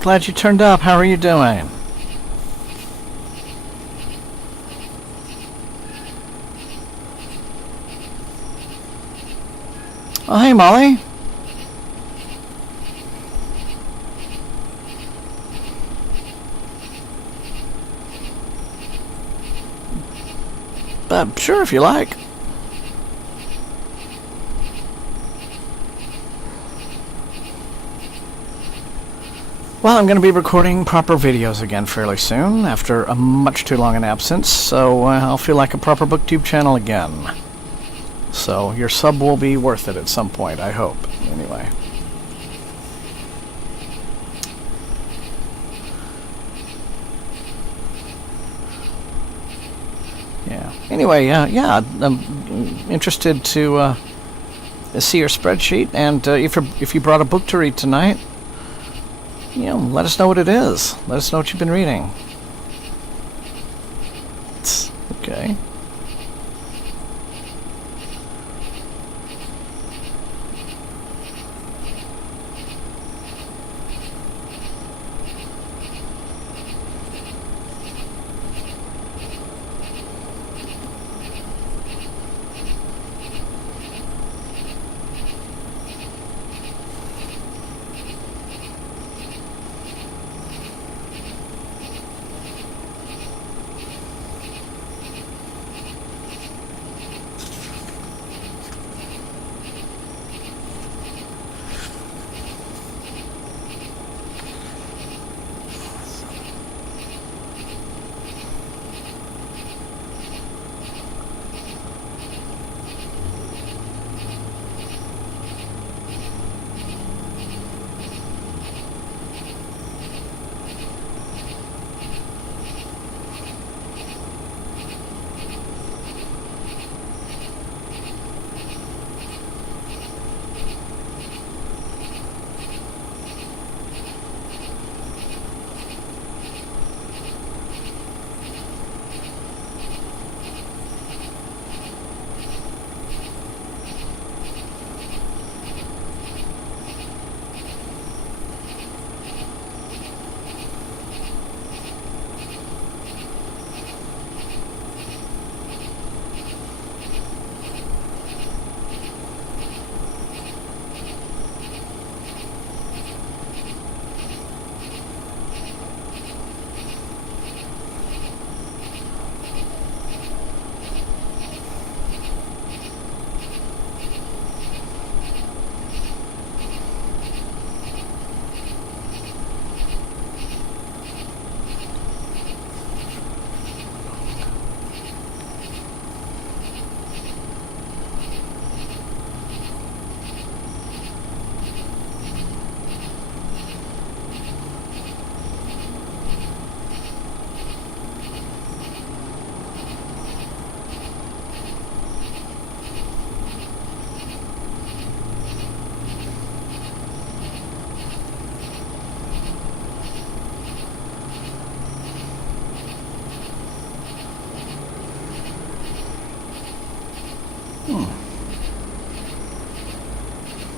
Glad you turned up. How are you doing? Oh, hey, Molly. Sure, if you like. Well, I'm going to be recording proper videos again fairly soon, after a much too long an absence, so I'll feel like a proper booktube channel again. So your sub will be worth it at some point, I hope. Anyway. Yeah. Anyway, yeah, I'm interested to see your spreadsheet, and if you brought a book to read tonight, let us know what it is. Let us know what you've been reading. Okay.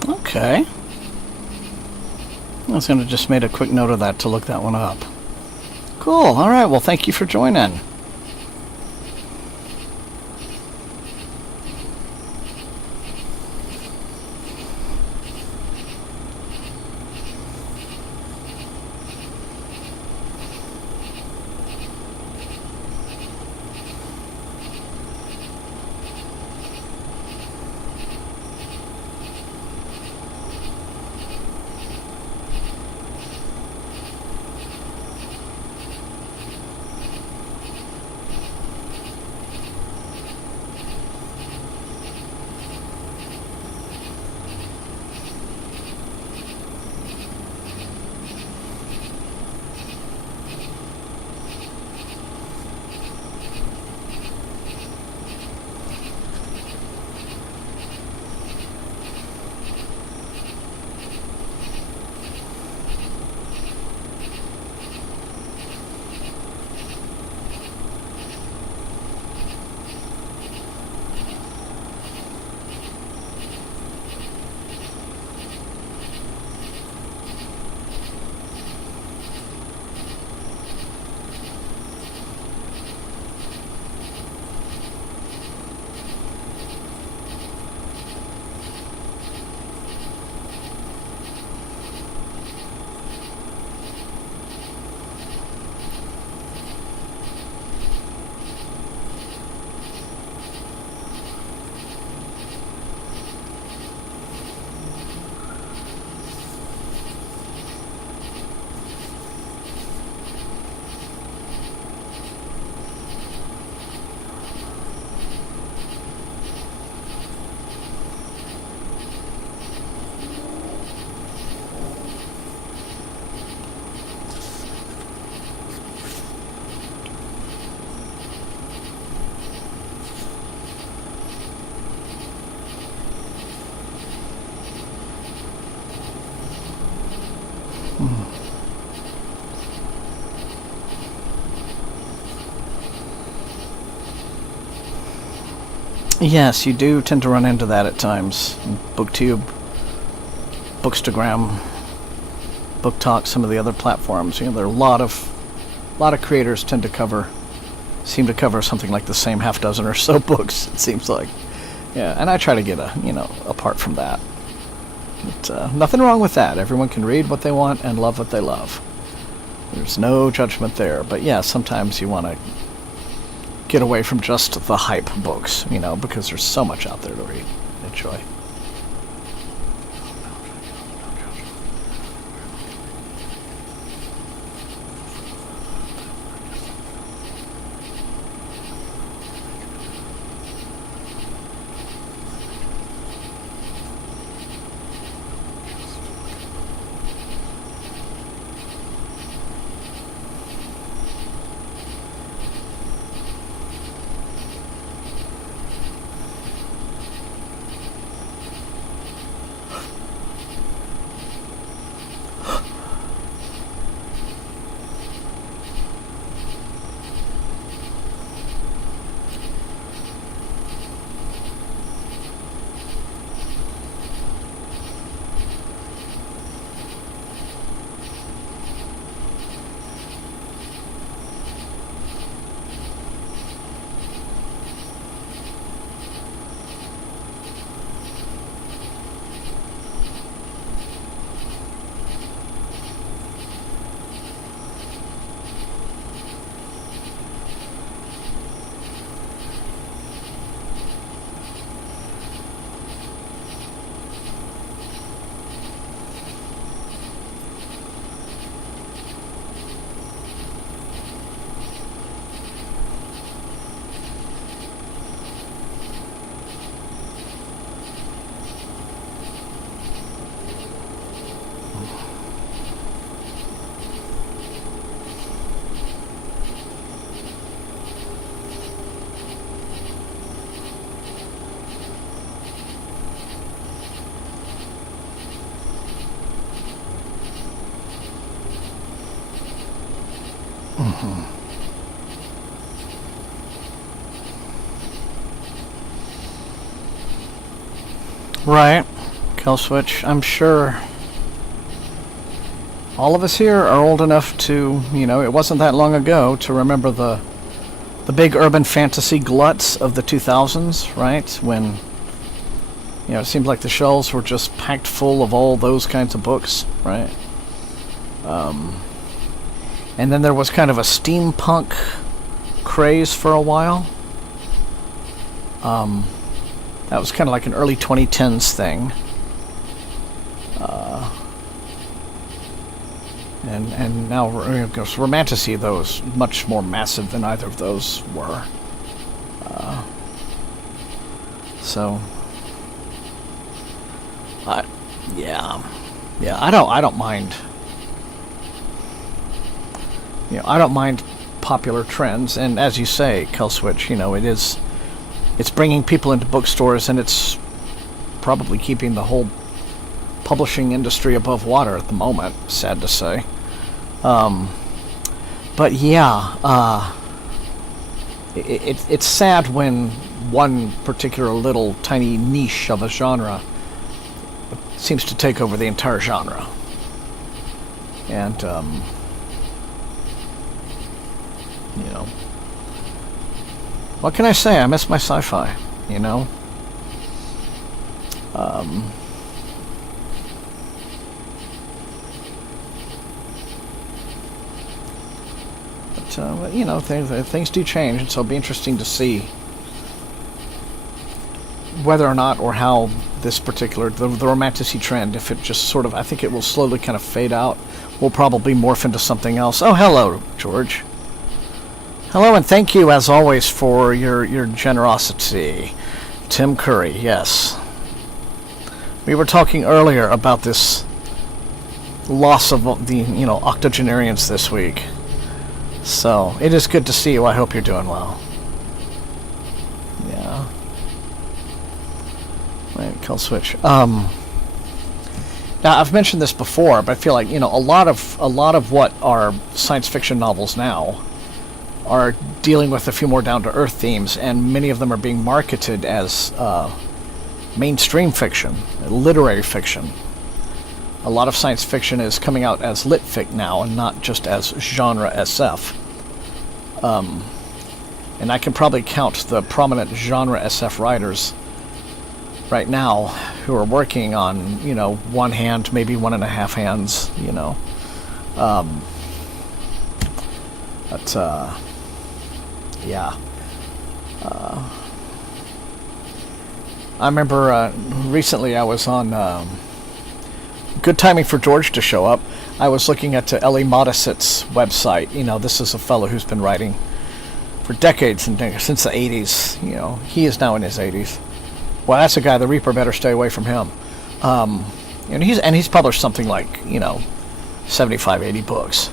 Okay. I was going to just made a quick note of that to look that one up. Cool. All right. Well, thank you for joining. Yes, you do tend to run into that at times. BookTube, Bookstagram, BookTalk, some of the other platforms. There are a lot of creators seem to cover something like the same half dozen or so books. It seems like, yeah. And I try to get apart from that. But, nothing wrong with that. Everyone can read what they want and love what they love. There's no judgment there. But yeah, sometimes you want to get away from just the hype books, because there's so much out there to read and enjoy. Right, Killswitch. I'm sure all of us here are old enough to, it wasn't that long ago to remember the big urban fantasy gluts of the 2000s, right? When, it seemed like the shelves were just packed full of all those kinds of books, right? And then there was kind of a steampunk craze for a while. That was kind of like an early 2010s thing. And now, Romantasy, though, is much more massive than either of those were. I don't mind. I don't mind popular trends, and as you say, Killswitch, it's bringing people into bookstores, and it's probably keeping the whole publishing industry above water at the moment, sad to say. But yeah, it's sad when one particular little tiny niche of a genre seems to take over the entire genre. And, what can I say? I miss my sci-fi, But, things do change, and so it'll be interesting to see whether or not or how this particular, the Romantasy trend, if it just sort of, I think it will slowly kind of fade out, will probably morph into something else. Oh, hello, George. Hello, and thank you, as always, for your generosity. Tim Curry, yes. We were talking earlier about this loss of the, octogenarians this week. So, it is good to see you. I hope you're doing well. Yeah. Wait, kill switch. Now, I've mentioned this before, but I feel like, a lot of what are science fiction novels now are dealing with a few more down-to-earth themes, and many of them are being marketed as mainstream fiction, literary fiction. A lot of science fiction is coming out as lit fic now, and not just as genre SF. And I can probably count the prominent genre SF writers right now who are working on, you know, one hand, maybe 1.5 hands, you know. Yeah. I remember recently I was on good timing for George to show up. I was looking at Ellie Modissett's website. You know, this is a fellow who's been writing for decades and since the 80s. You know, he is now in his 80s. Well, that's a guy. The Reaper better stay away from him. And he's published something like, you know, 75, 80 books.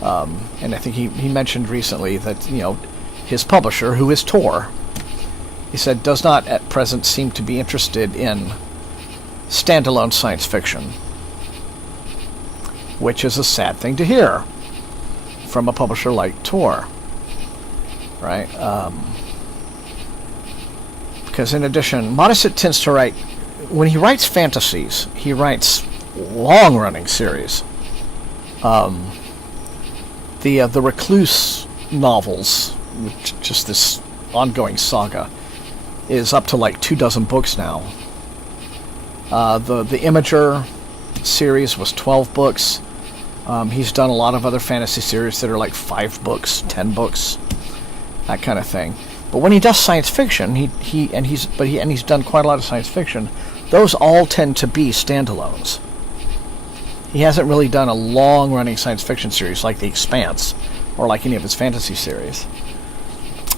And I think he mentioned recently that, you know, his publisher, who is Tor, he said, does not at present seem to be interested in standalone science fiction, which is a sad thing to hear from a publisher like Tor, right? Because in addition, Modisette tends to write, when he writes fantasies, he writes long-running series. The Recluse novels, which just this ongoing saga, is up to like 24 books now. The Imager series was 12 books. He's done a lot of other fantasy series that are like 5 books, 10 books, that kind of thing. But when he does science fiction, he's done quite a lot of science fiction. Those all tend to be standalones. He hasn't really done a long-running science fiction series like The Expanse or like any of his fantasy series.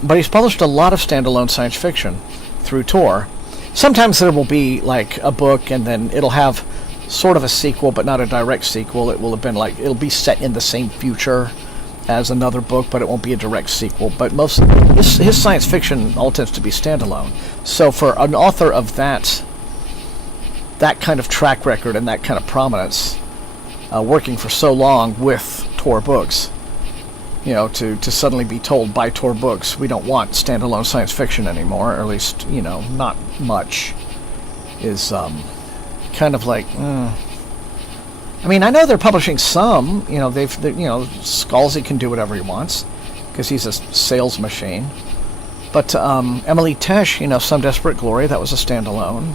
But he's published a lot of standalone science fiction through Tor. Sometimes there will be like a book and then it'll have sort of a sequel but not a direct sequel. It will have been like, it'll be set in the same future as another book, but it won't be a direct sequel. But most his science fiction all tends to be standalone. So for an author of that kind of track record and that kind of prominence, working for so long with Tor Books, you know, to suddenly be told by Tor Books, we don't want standalone science fiction anymore, or at least, you know, not much, is kind of like, I mean, I know they're publishing some, you know, you know, Scalzi can do whatever he wants, because he's a sales machine. But Emily Tesh, you know, Some Desperate Glory, that was a standalone.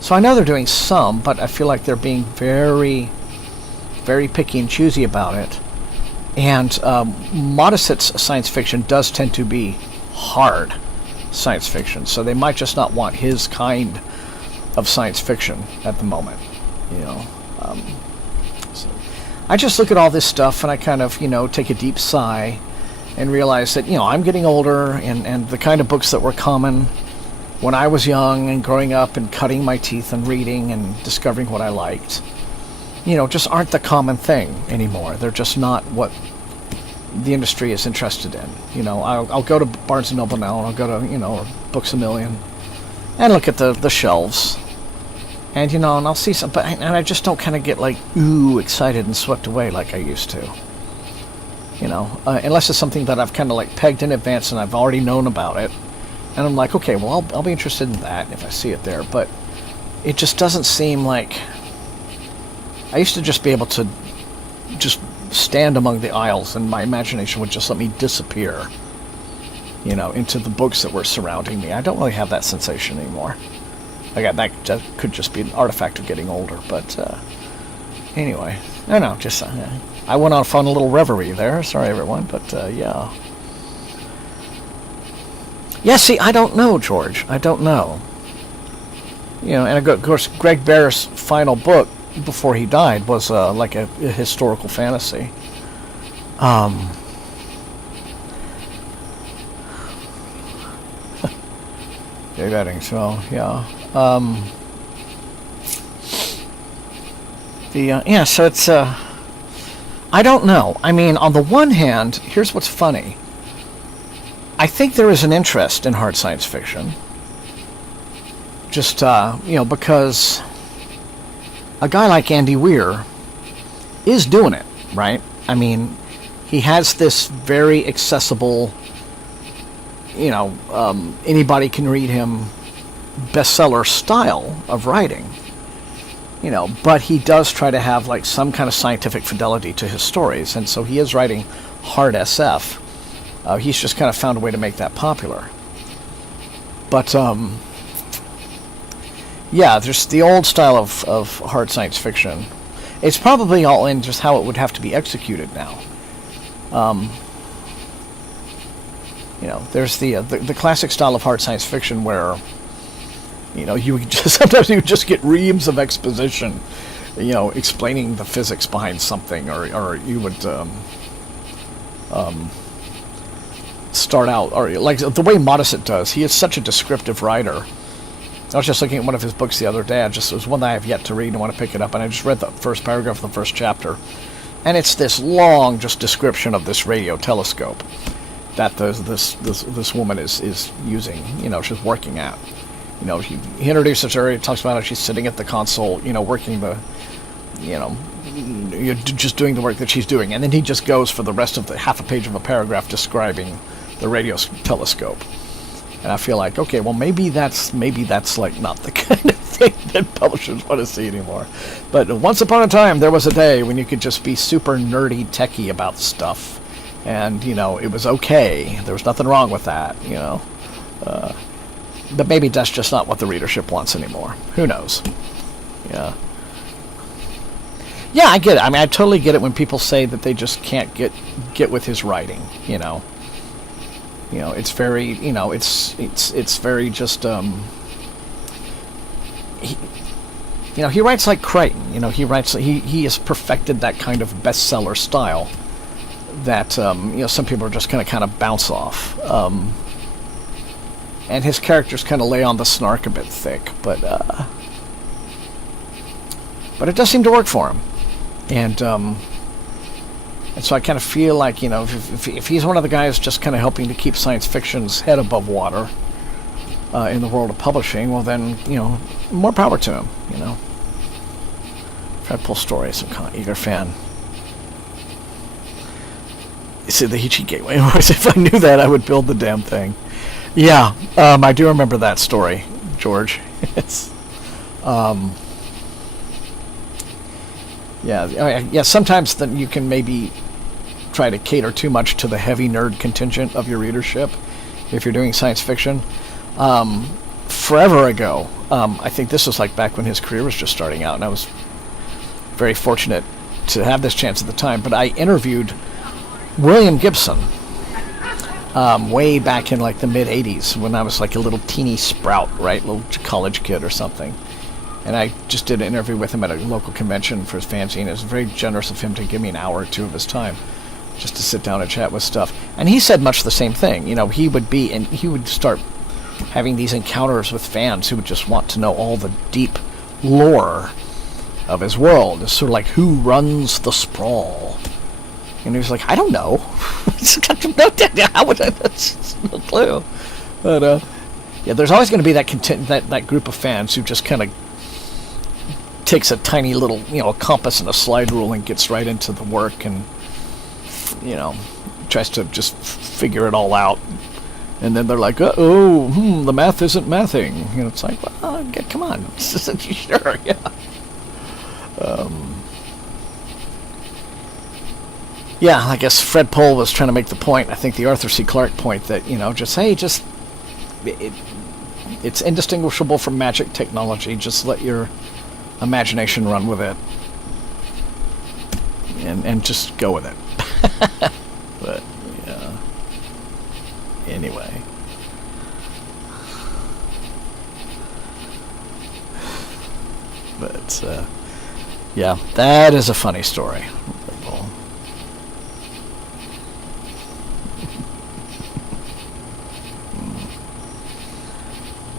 So I know they're doing some, but I feel like they're being very, very picky and choosy about it. And Modissette's science fiction does tend to be hard science fiction, so they might just not want his kind of science fiction at the moment, you know. So I just look at all this stuff and I kind of, you know, take a deep sigh and realize that, you know, I'm getting older, and the kind of books that were common when I was young and growing up and cutting my teeth and reading and discovering what I liked, you know, just aren't the common thing anymore. They're just not what the industry is interested in. You know, I'll go to Barnes & Noble now, and I'll go to, you know, Books A Million, and look at the shelves. And, you know, and I'll see some, and I just don't kind of get, like, ooh, excited and swept away like I used to. You know, unless it's something that I've kind of, like, pegged in advance and I've already known about it. And I'm like, okay, well, I'll be interested in that if I see it there. But it just doesn't seem like... I used to just be able to just stand among the aisles and my imagination would just let me disappear, you know, into the books that were surrounding me. I don't really have that sensation anymore. Like, that could just be an artifact of getting older, but anyway. No, just, I went off on a little reverie there. Sorry, everyone, but yeah. Yeah, see, I don't know, George. I don't know. You know, and of course, Greg Bear's final book before he died was like a historical fantasy. Dave Eddings, well, yeah. Yeah, so it's, I don't know. I mean, on the one hand, here's what's funny. I think there is an interest in hard science fiction. Just, you know, because a guy like Andy Weir is doing it, right? I mean, he has this very accessible, anybody can read him bestseller style of writing. But he does try to have like some kind of scientific fidelity to his stories, and so he is writing hard SF. He's just kind of found a way to make that popular. But there's the old style of hard science fiction. It's probably all in just how it would have to be executed now. There's the classic style of hard science fiction where you would sometimes you would just get reams of exposition, explaining the physics behind something, or you would start out, or like the way Modesett does. He is such a descriptive writer. I was just looking at one of his books the other day. It was one that I have yet to read and want to pick it up, and I just read the first paragraph of the first chapter, and it's this long just description of this radio telescope that this woman is using. She's working at. He introduces her. He talks about how she's sitting at the console, working the, just doing the work that she's doing, and then he just goes for the rest of the half a page of a paragraph describing the radio telescope. And I feel like, okay, well, maybe that's like not the kind of thing that publishers want to see anymore. But once upon a time, there was a day when you could just be super nerdy, techie about stuff, and it was okay. There was nothing wrong with that, But maybe that's just not what the readership wants anymore. Who knows? Yeah. Yeah, I get it. I mean, I totally get it when people say that they just can't get with his writing. It's very, it's very just. He writes like Crichton. He has perfected that kind of bestseller style that some people are just going to kind of bounce off. And his characters kind of lay on the snark a bit thick, but it does seem to work for him, and so I kind of feel like if he's one of the guys just kind of helping to keep science fiction's head above water in the world of publishing, well then more power to him. Fredpool Stories, I'm kind of eager fan. You see the Hichi Gateway. If I knew that, I would build the damn thing. Yeah, I do remember that story, George. It's, sometimes then you can maybe try to cater too much to the heavy nerd contingent of your readership if you're doing science fiction. Forever ago, I think this was like back when his career was just starting out, and I was very fortunate to have this chance at the time, but I interviewed William Gibson way back in like the mid-'80s when I was like a little teeny sprout, right, little college kid or something. And I just did an interview with him at a local convention for his fanzine. It was very generous of him to give me an hour or two of his time just to sit down and chat with stuff. And he said much the same thing. He would start having these encounters with fans who would just want to know all the deep lore of his world. It's sort of like, who runs the sprawl? And he was like, I don't know. How would I? That's no clue. But there's always going to be that group of fans who just kind of takes a tiny little, a compass and a slide rule and gets right into the work and, tries to just figure it all out. And then they're like, the math isn't mathing. It's like, well, come on. Sure, yeah. Yeah, I guess Fred Pohl was trying to make the point, I think the Arthur C. Clarke point, that, it's indistinguishable from magic technology. Just let your imagination run with it. And just go with it. But, yeah. Anyway. But, yeah, that is a funny story.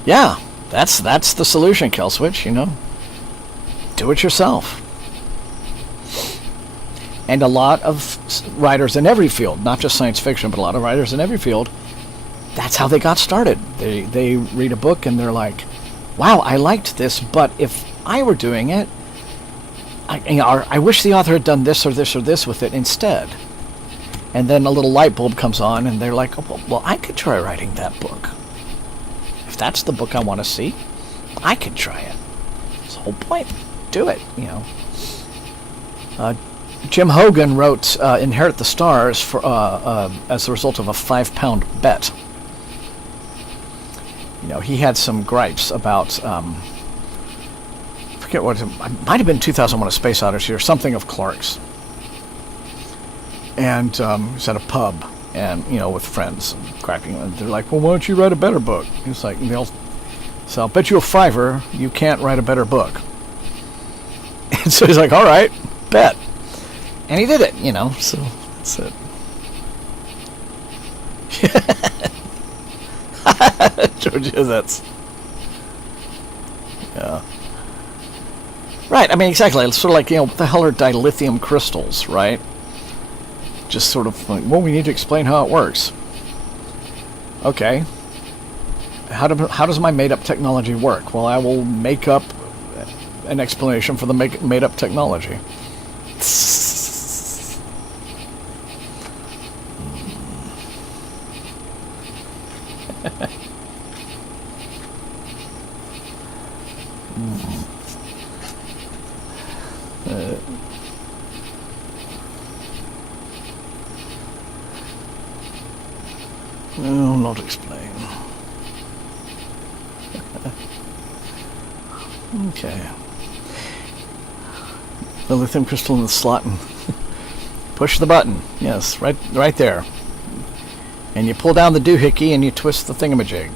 Yeah, that's the solution, Killswitch, Do it yourself. And a lot of writers in every field, not just science fiction, but a lot of writers in every field, that's how they got started. They read a book and they're like, wow, I liked this, but if I were doing it, I wish the author had done this or this or this with it instead. And then a little light bulb comes on, and they're like, oh, well, I could try writing that book. If that's the book I want to see, I could try it. That's the whole point. Do it, you know. Jim Hogan wrote Inherit the Stars for as a result of a £5 bet. You know, he had some gripes about, I forget what, it might have been 2001: A Space Odyssey or something of Clark's. And he's at a pub, and, you know, with friends, and cracking, and they're like, well, why don't you write a better book? He's like, so I'll bet you a $5 you can't write a better book. And so he's like, all right, bet. And he did it, you know, so that's it. Georgia, that's... Yeah. Right, I mean, exactly. It's sort of like, you know, what the hell are dilithium crystals, right? Just sort of like, well, we need to explain how it works. Okay. How does my made-up technology work? Well, I will make up an explanation for the made-up technology. No, not explain. Okay. The lithium crystal in the slot and push the button. Yes, right there. And you pull down the doohickey and you twist the thingamajig.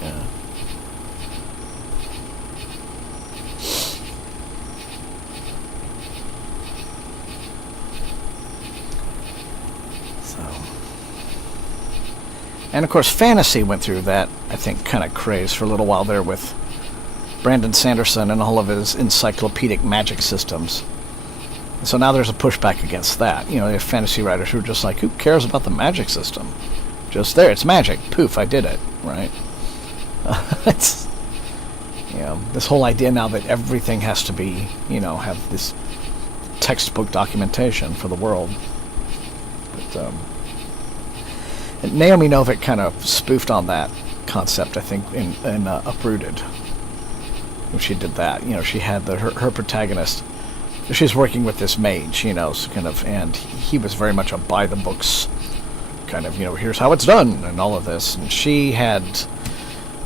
Yeah. And of course, fantasy went through that, I think, kind of craze for a little while there with Brandon Sanderson and all of his encyclopedic magic systems. And so now there's a pushback against that. You know, you have fantasy writers who are just like, who cares about the magic system? Just there, it's magic. Poof, I did it, right? It's, you know, this whole idea now that everything has to be, you know, have this textbook documentation for the world. But, Naomi Novik kind of spoofed on that concept, I think, in Uprooted. When she did that, you know, she had her protagonist. She's working with this mage, you know, so kind of, and he was very much a by the books kind of, you know, here's how it's done and all of this. And she had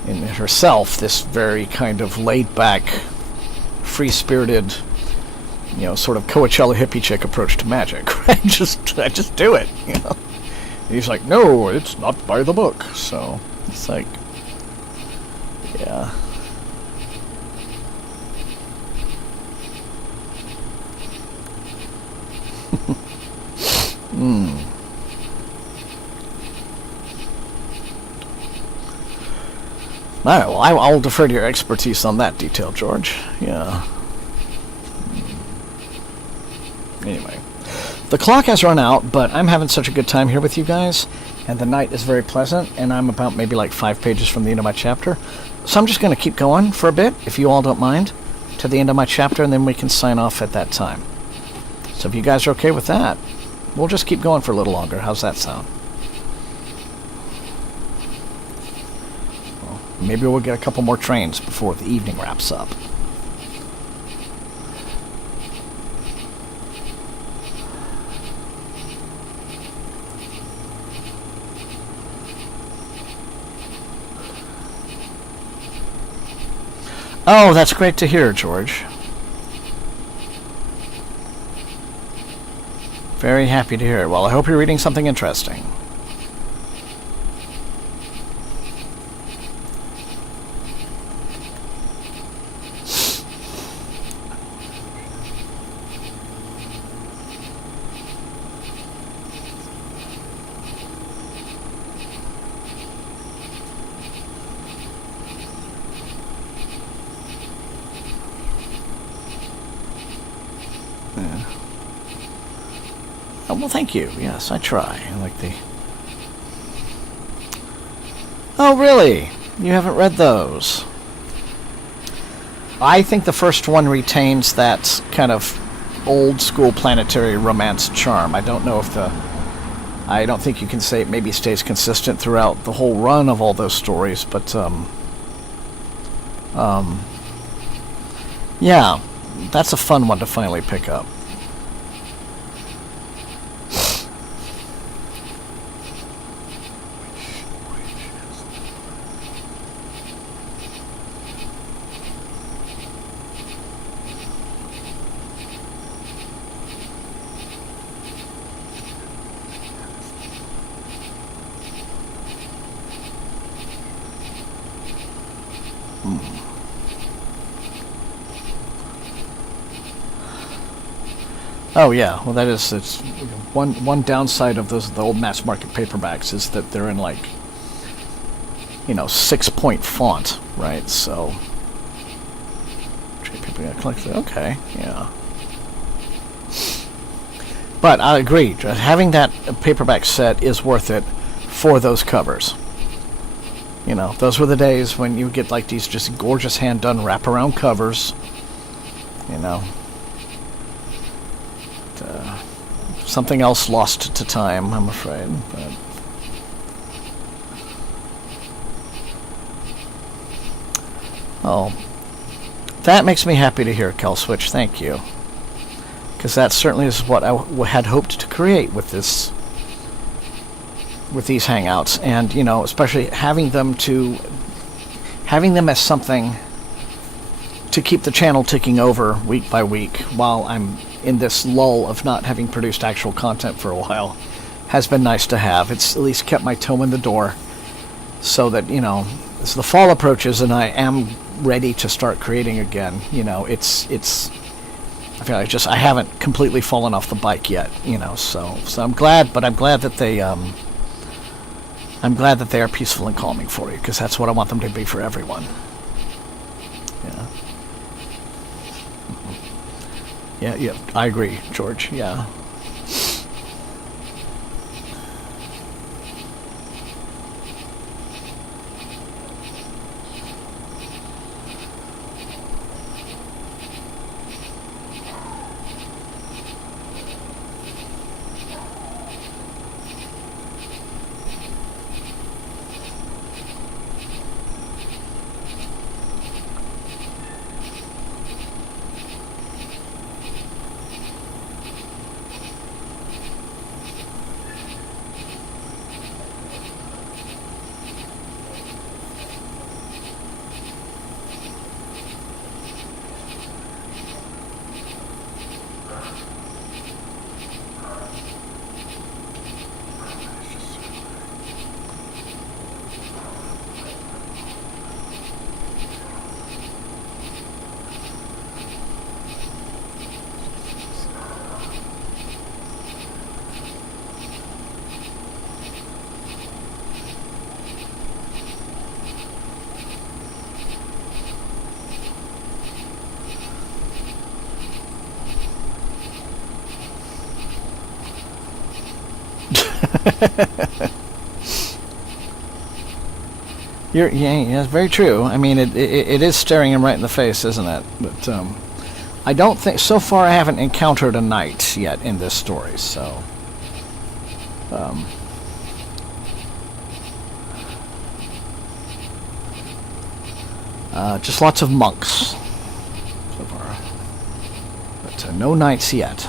in herself this very kind of laid back, free spirited, you know, sort of Coachella hippie chick approach to magic. Right? I just do it, you know. He's like, no, it's not by the book. So it's like, yeah. All right, well, I'll defer to your expertise on that detail, George. Yeah. Anyway. The clock has run out, but I'm having such a good time here with you guys, and the night is very pleasant, and I'm about maybe like 5 pages from the end of my chapter. So I'm just going to keep going for a bit, if you all don't mind, to the end of my chapter, and then we can sign off at that time. So if you guys are okay with that, we'll just keep going for a little longer. How's that sound? Well, maybe we'll get a couple more trains before the evening wraps up. Oh, that's great to hear, George. Very happy to hear it. Well, I hope you're reading something interesting. Oh, well, thank you. Yes, I try. I like the... Oh, really? You haven't read those? I think the first one retains that kind of old school planetary romance charm. I don't know if I don't think you can say it maybe stays consistent throughout the whole run of all those stories, but yeah, that's a fun one to finally pick up. Oh yeah, well it's one downside of the old mass market paperbacks is that they're in like 6-point font, right? So people gotta collect it. Okay, yeah. But I agree, having that paperback set is worth it for those covers. Those were the days when you get like these just gorgeous hand-done wraparound covers. Something else lost to time, I'm afraid. But that makes me happy to hear, Kelswitch. Thank you, because that certainly is what I had hoped to create with these hangouts, and especially having them as something to keep the channel ticking over week by week while I'm in this lull of not having produced actual content for a while has been nice to have. It's at least kept my toe in the door so that, as the fall approaches and I am ready to start creating again, it's I feel like I haven't completely fallen off the bike yet, so I'm glad that they are peaceful and calming for you, because that's what I want them to be for everyone. Yeah, I agree, George. Yeah. Yeah, it's very true. I mean, it is staring him right in the face, isn't it? But I don't think so far I haven't encountered a knight yet in this story. So, just lots of monks so far, but no knights yet.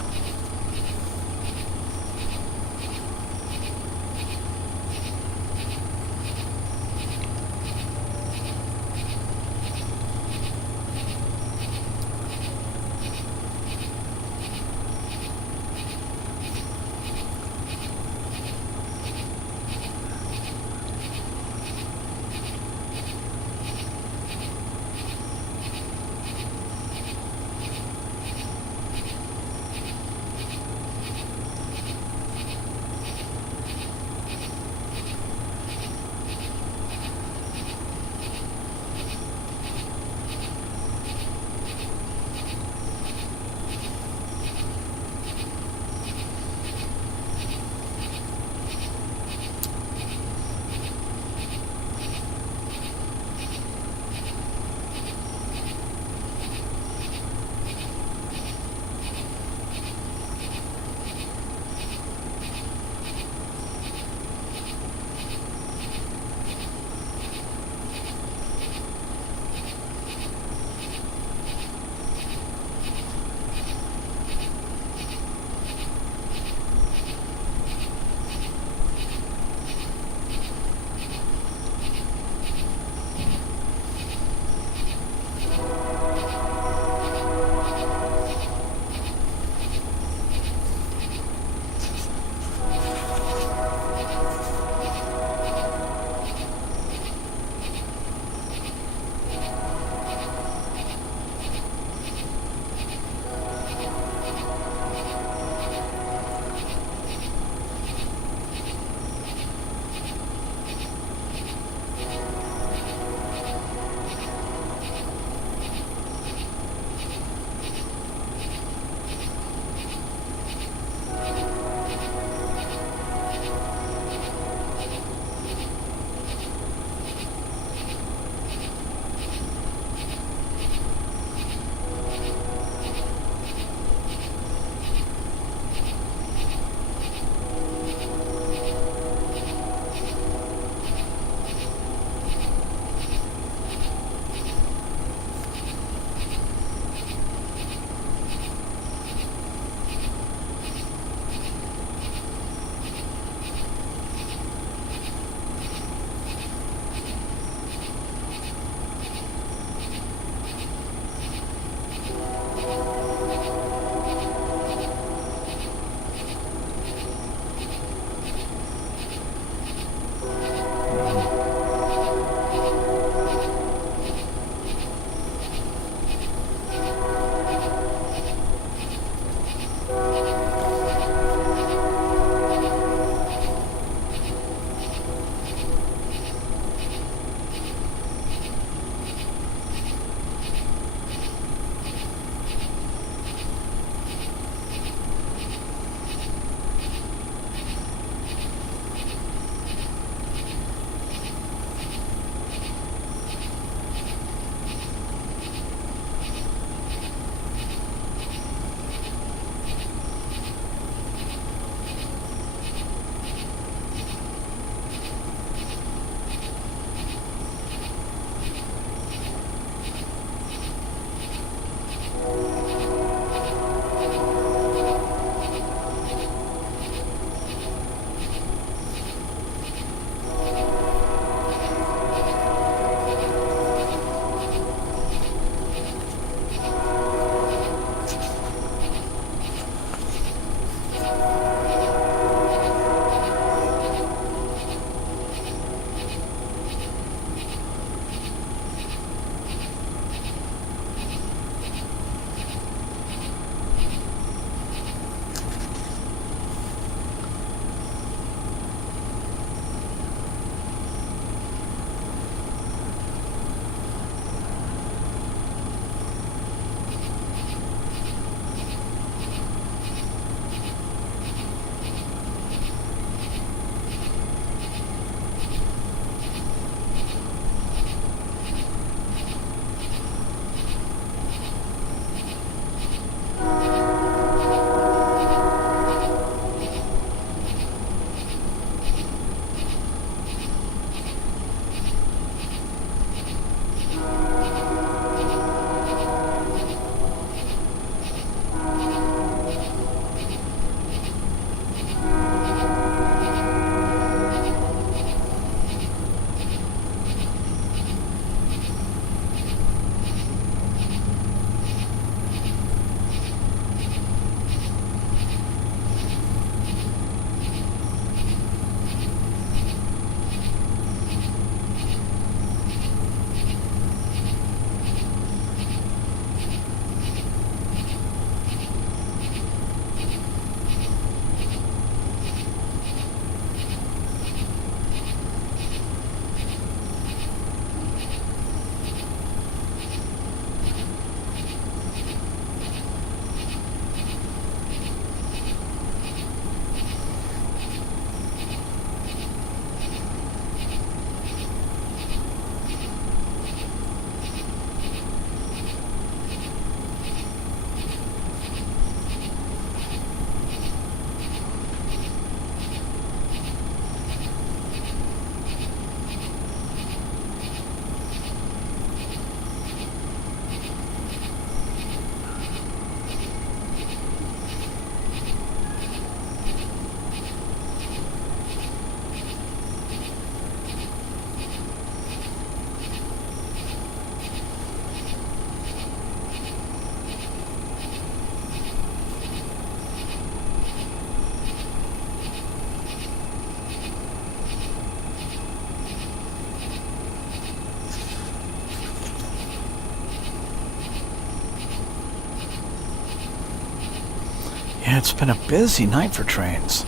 Yeah, it's been a busy night for trains,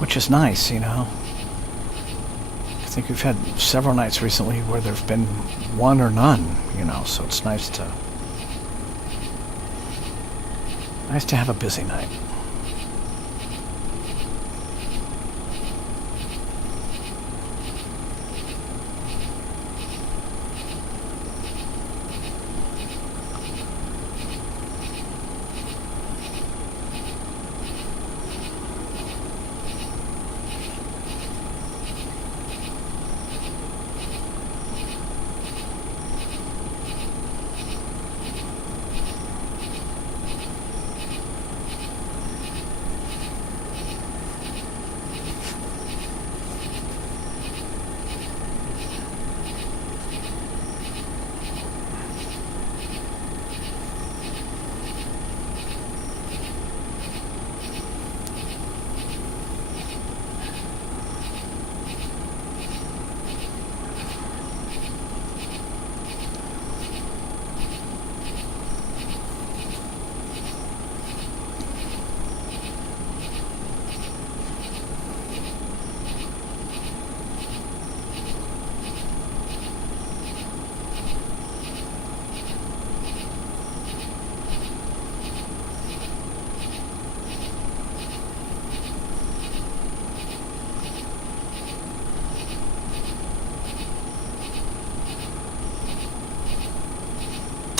which is nice, you know. I think we've had several nights recently where there's been one or none, you know, so it's nice to have a busy night.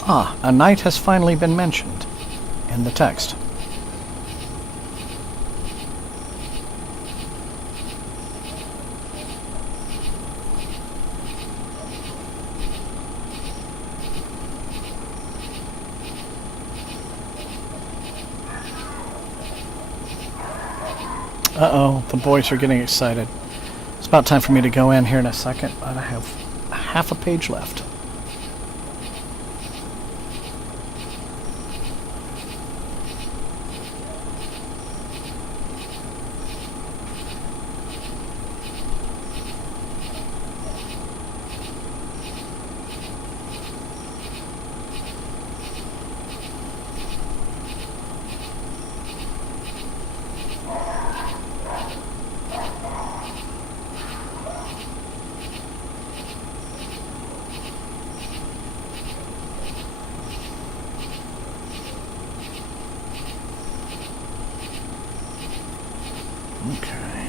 Ah, a knight has finally been mentioned in the text. Uh-oh, the boys are getting excited. It's about time for me to go in here in a second, but I have half a page left. Okay.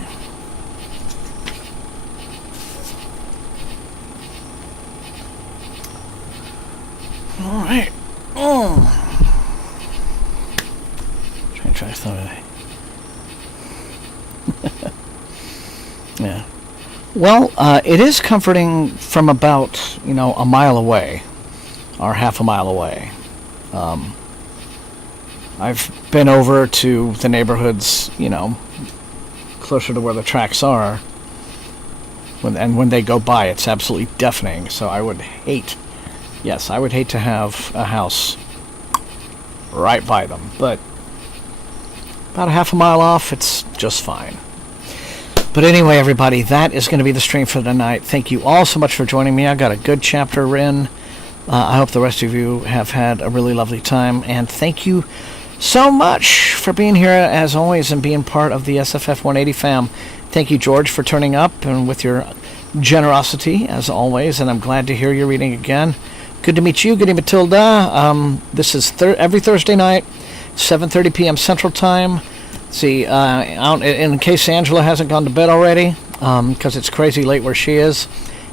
All right. Oh. Try to throw it. Yeah. Well, it is comforting from about, a mile away, or half a mile away. I've been over to the neighborhoods, closer to where the tracks are. When they go by, it's absolutely deafening. So I would hate to have a house right by them. But about a half a mile off, it's just fine. But anyway, everybody, that is going to be the stream for tonight. Thank you all so much for joining me. I got a good chapter in. I hope the rest of you have had a really lovely time. And thank you so much for being here, as always, and being part of the SFF180 fam. Thank you, George, for turning up and with your generosity, as always. And I'm glad to hear your reading again. Good to meet you. Good to Matilda. This is every Thursday night, 7:30 p.m. Central Time. See, in case Angela hasn't gone to bed already, because it's crazy late where she is,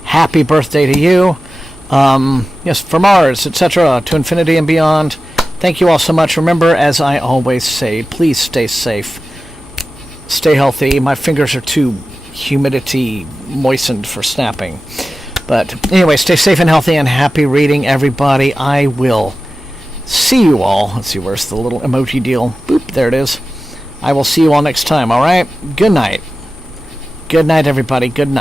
happy birthday to you. Yes, for Mars, etc., to infinity and beyond. Thank you all so much. Remember, as I always say, please stay safe. Stay healthy. My fingers are too humidity moistened for snapping. But anyway, stay safe and healthy, and happy reading, everybody. I will see you all. Let's see, where's the little emoji deal? Boop, there it is. I will see you all next time, all right? Good night. Good night, everybody. Good night.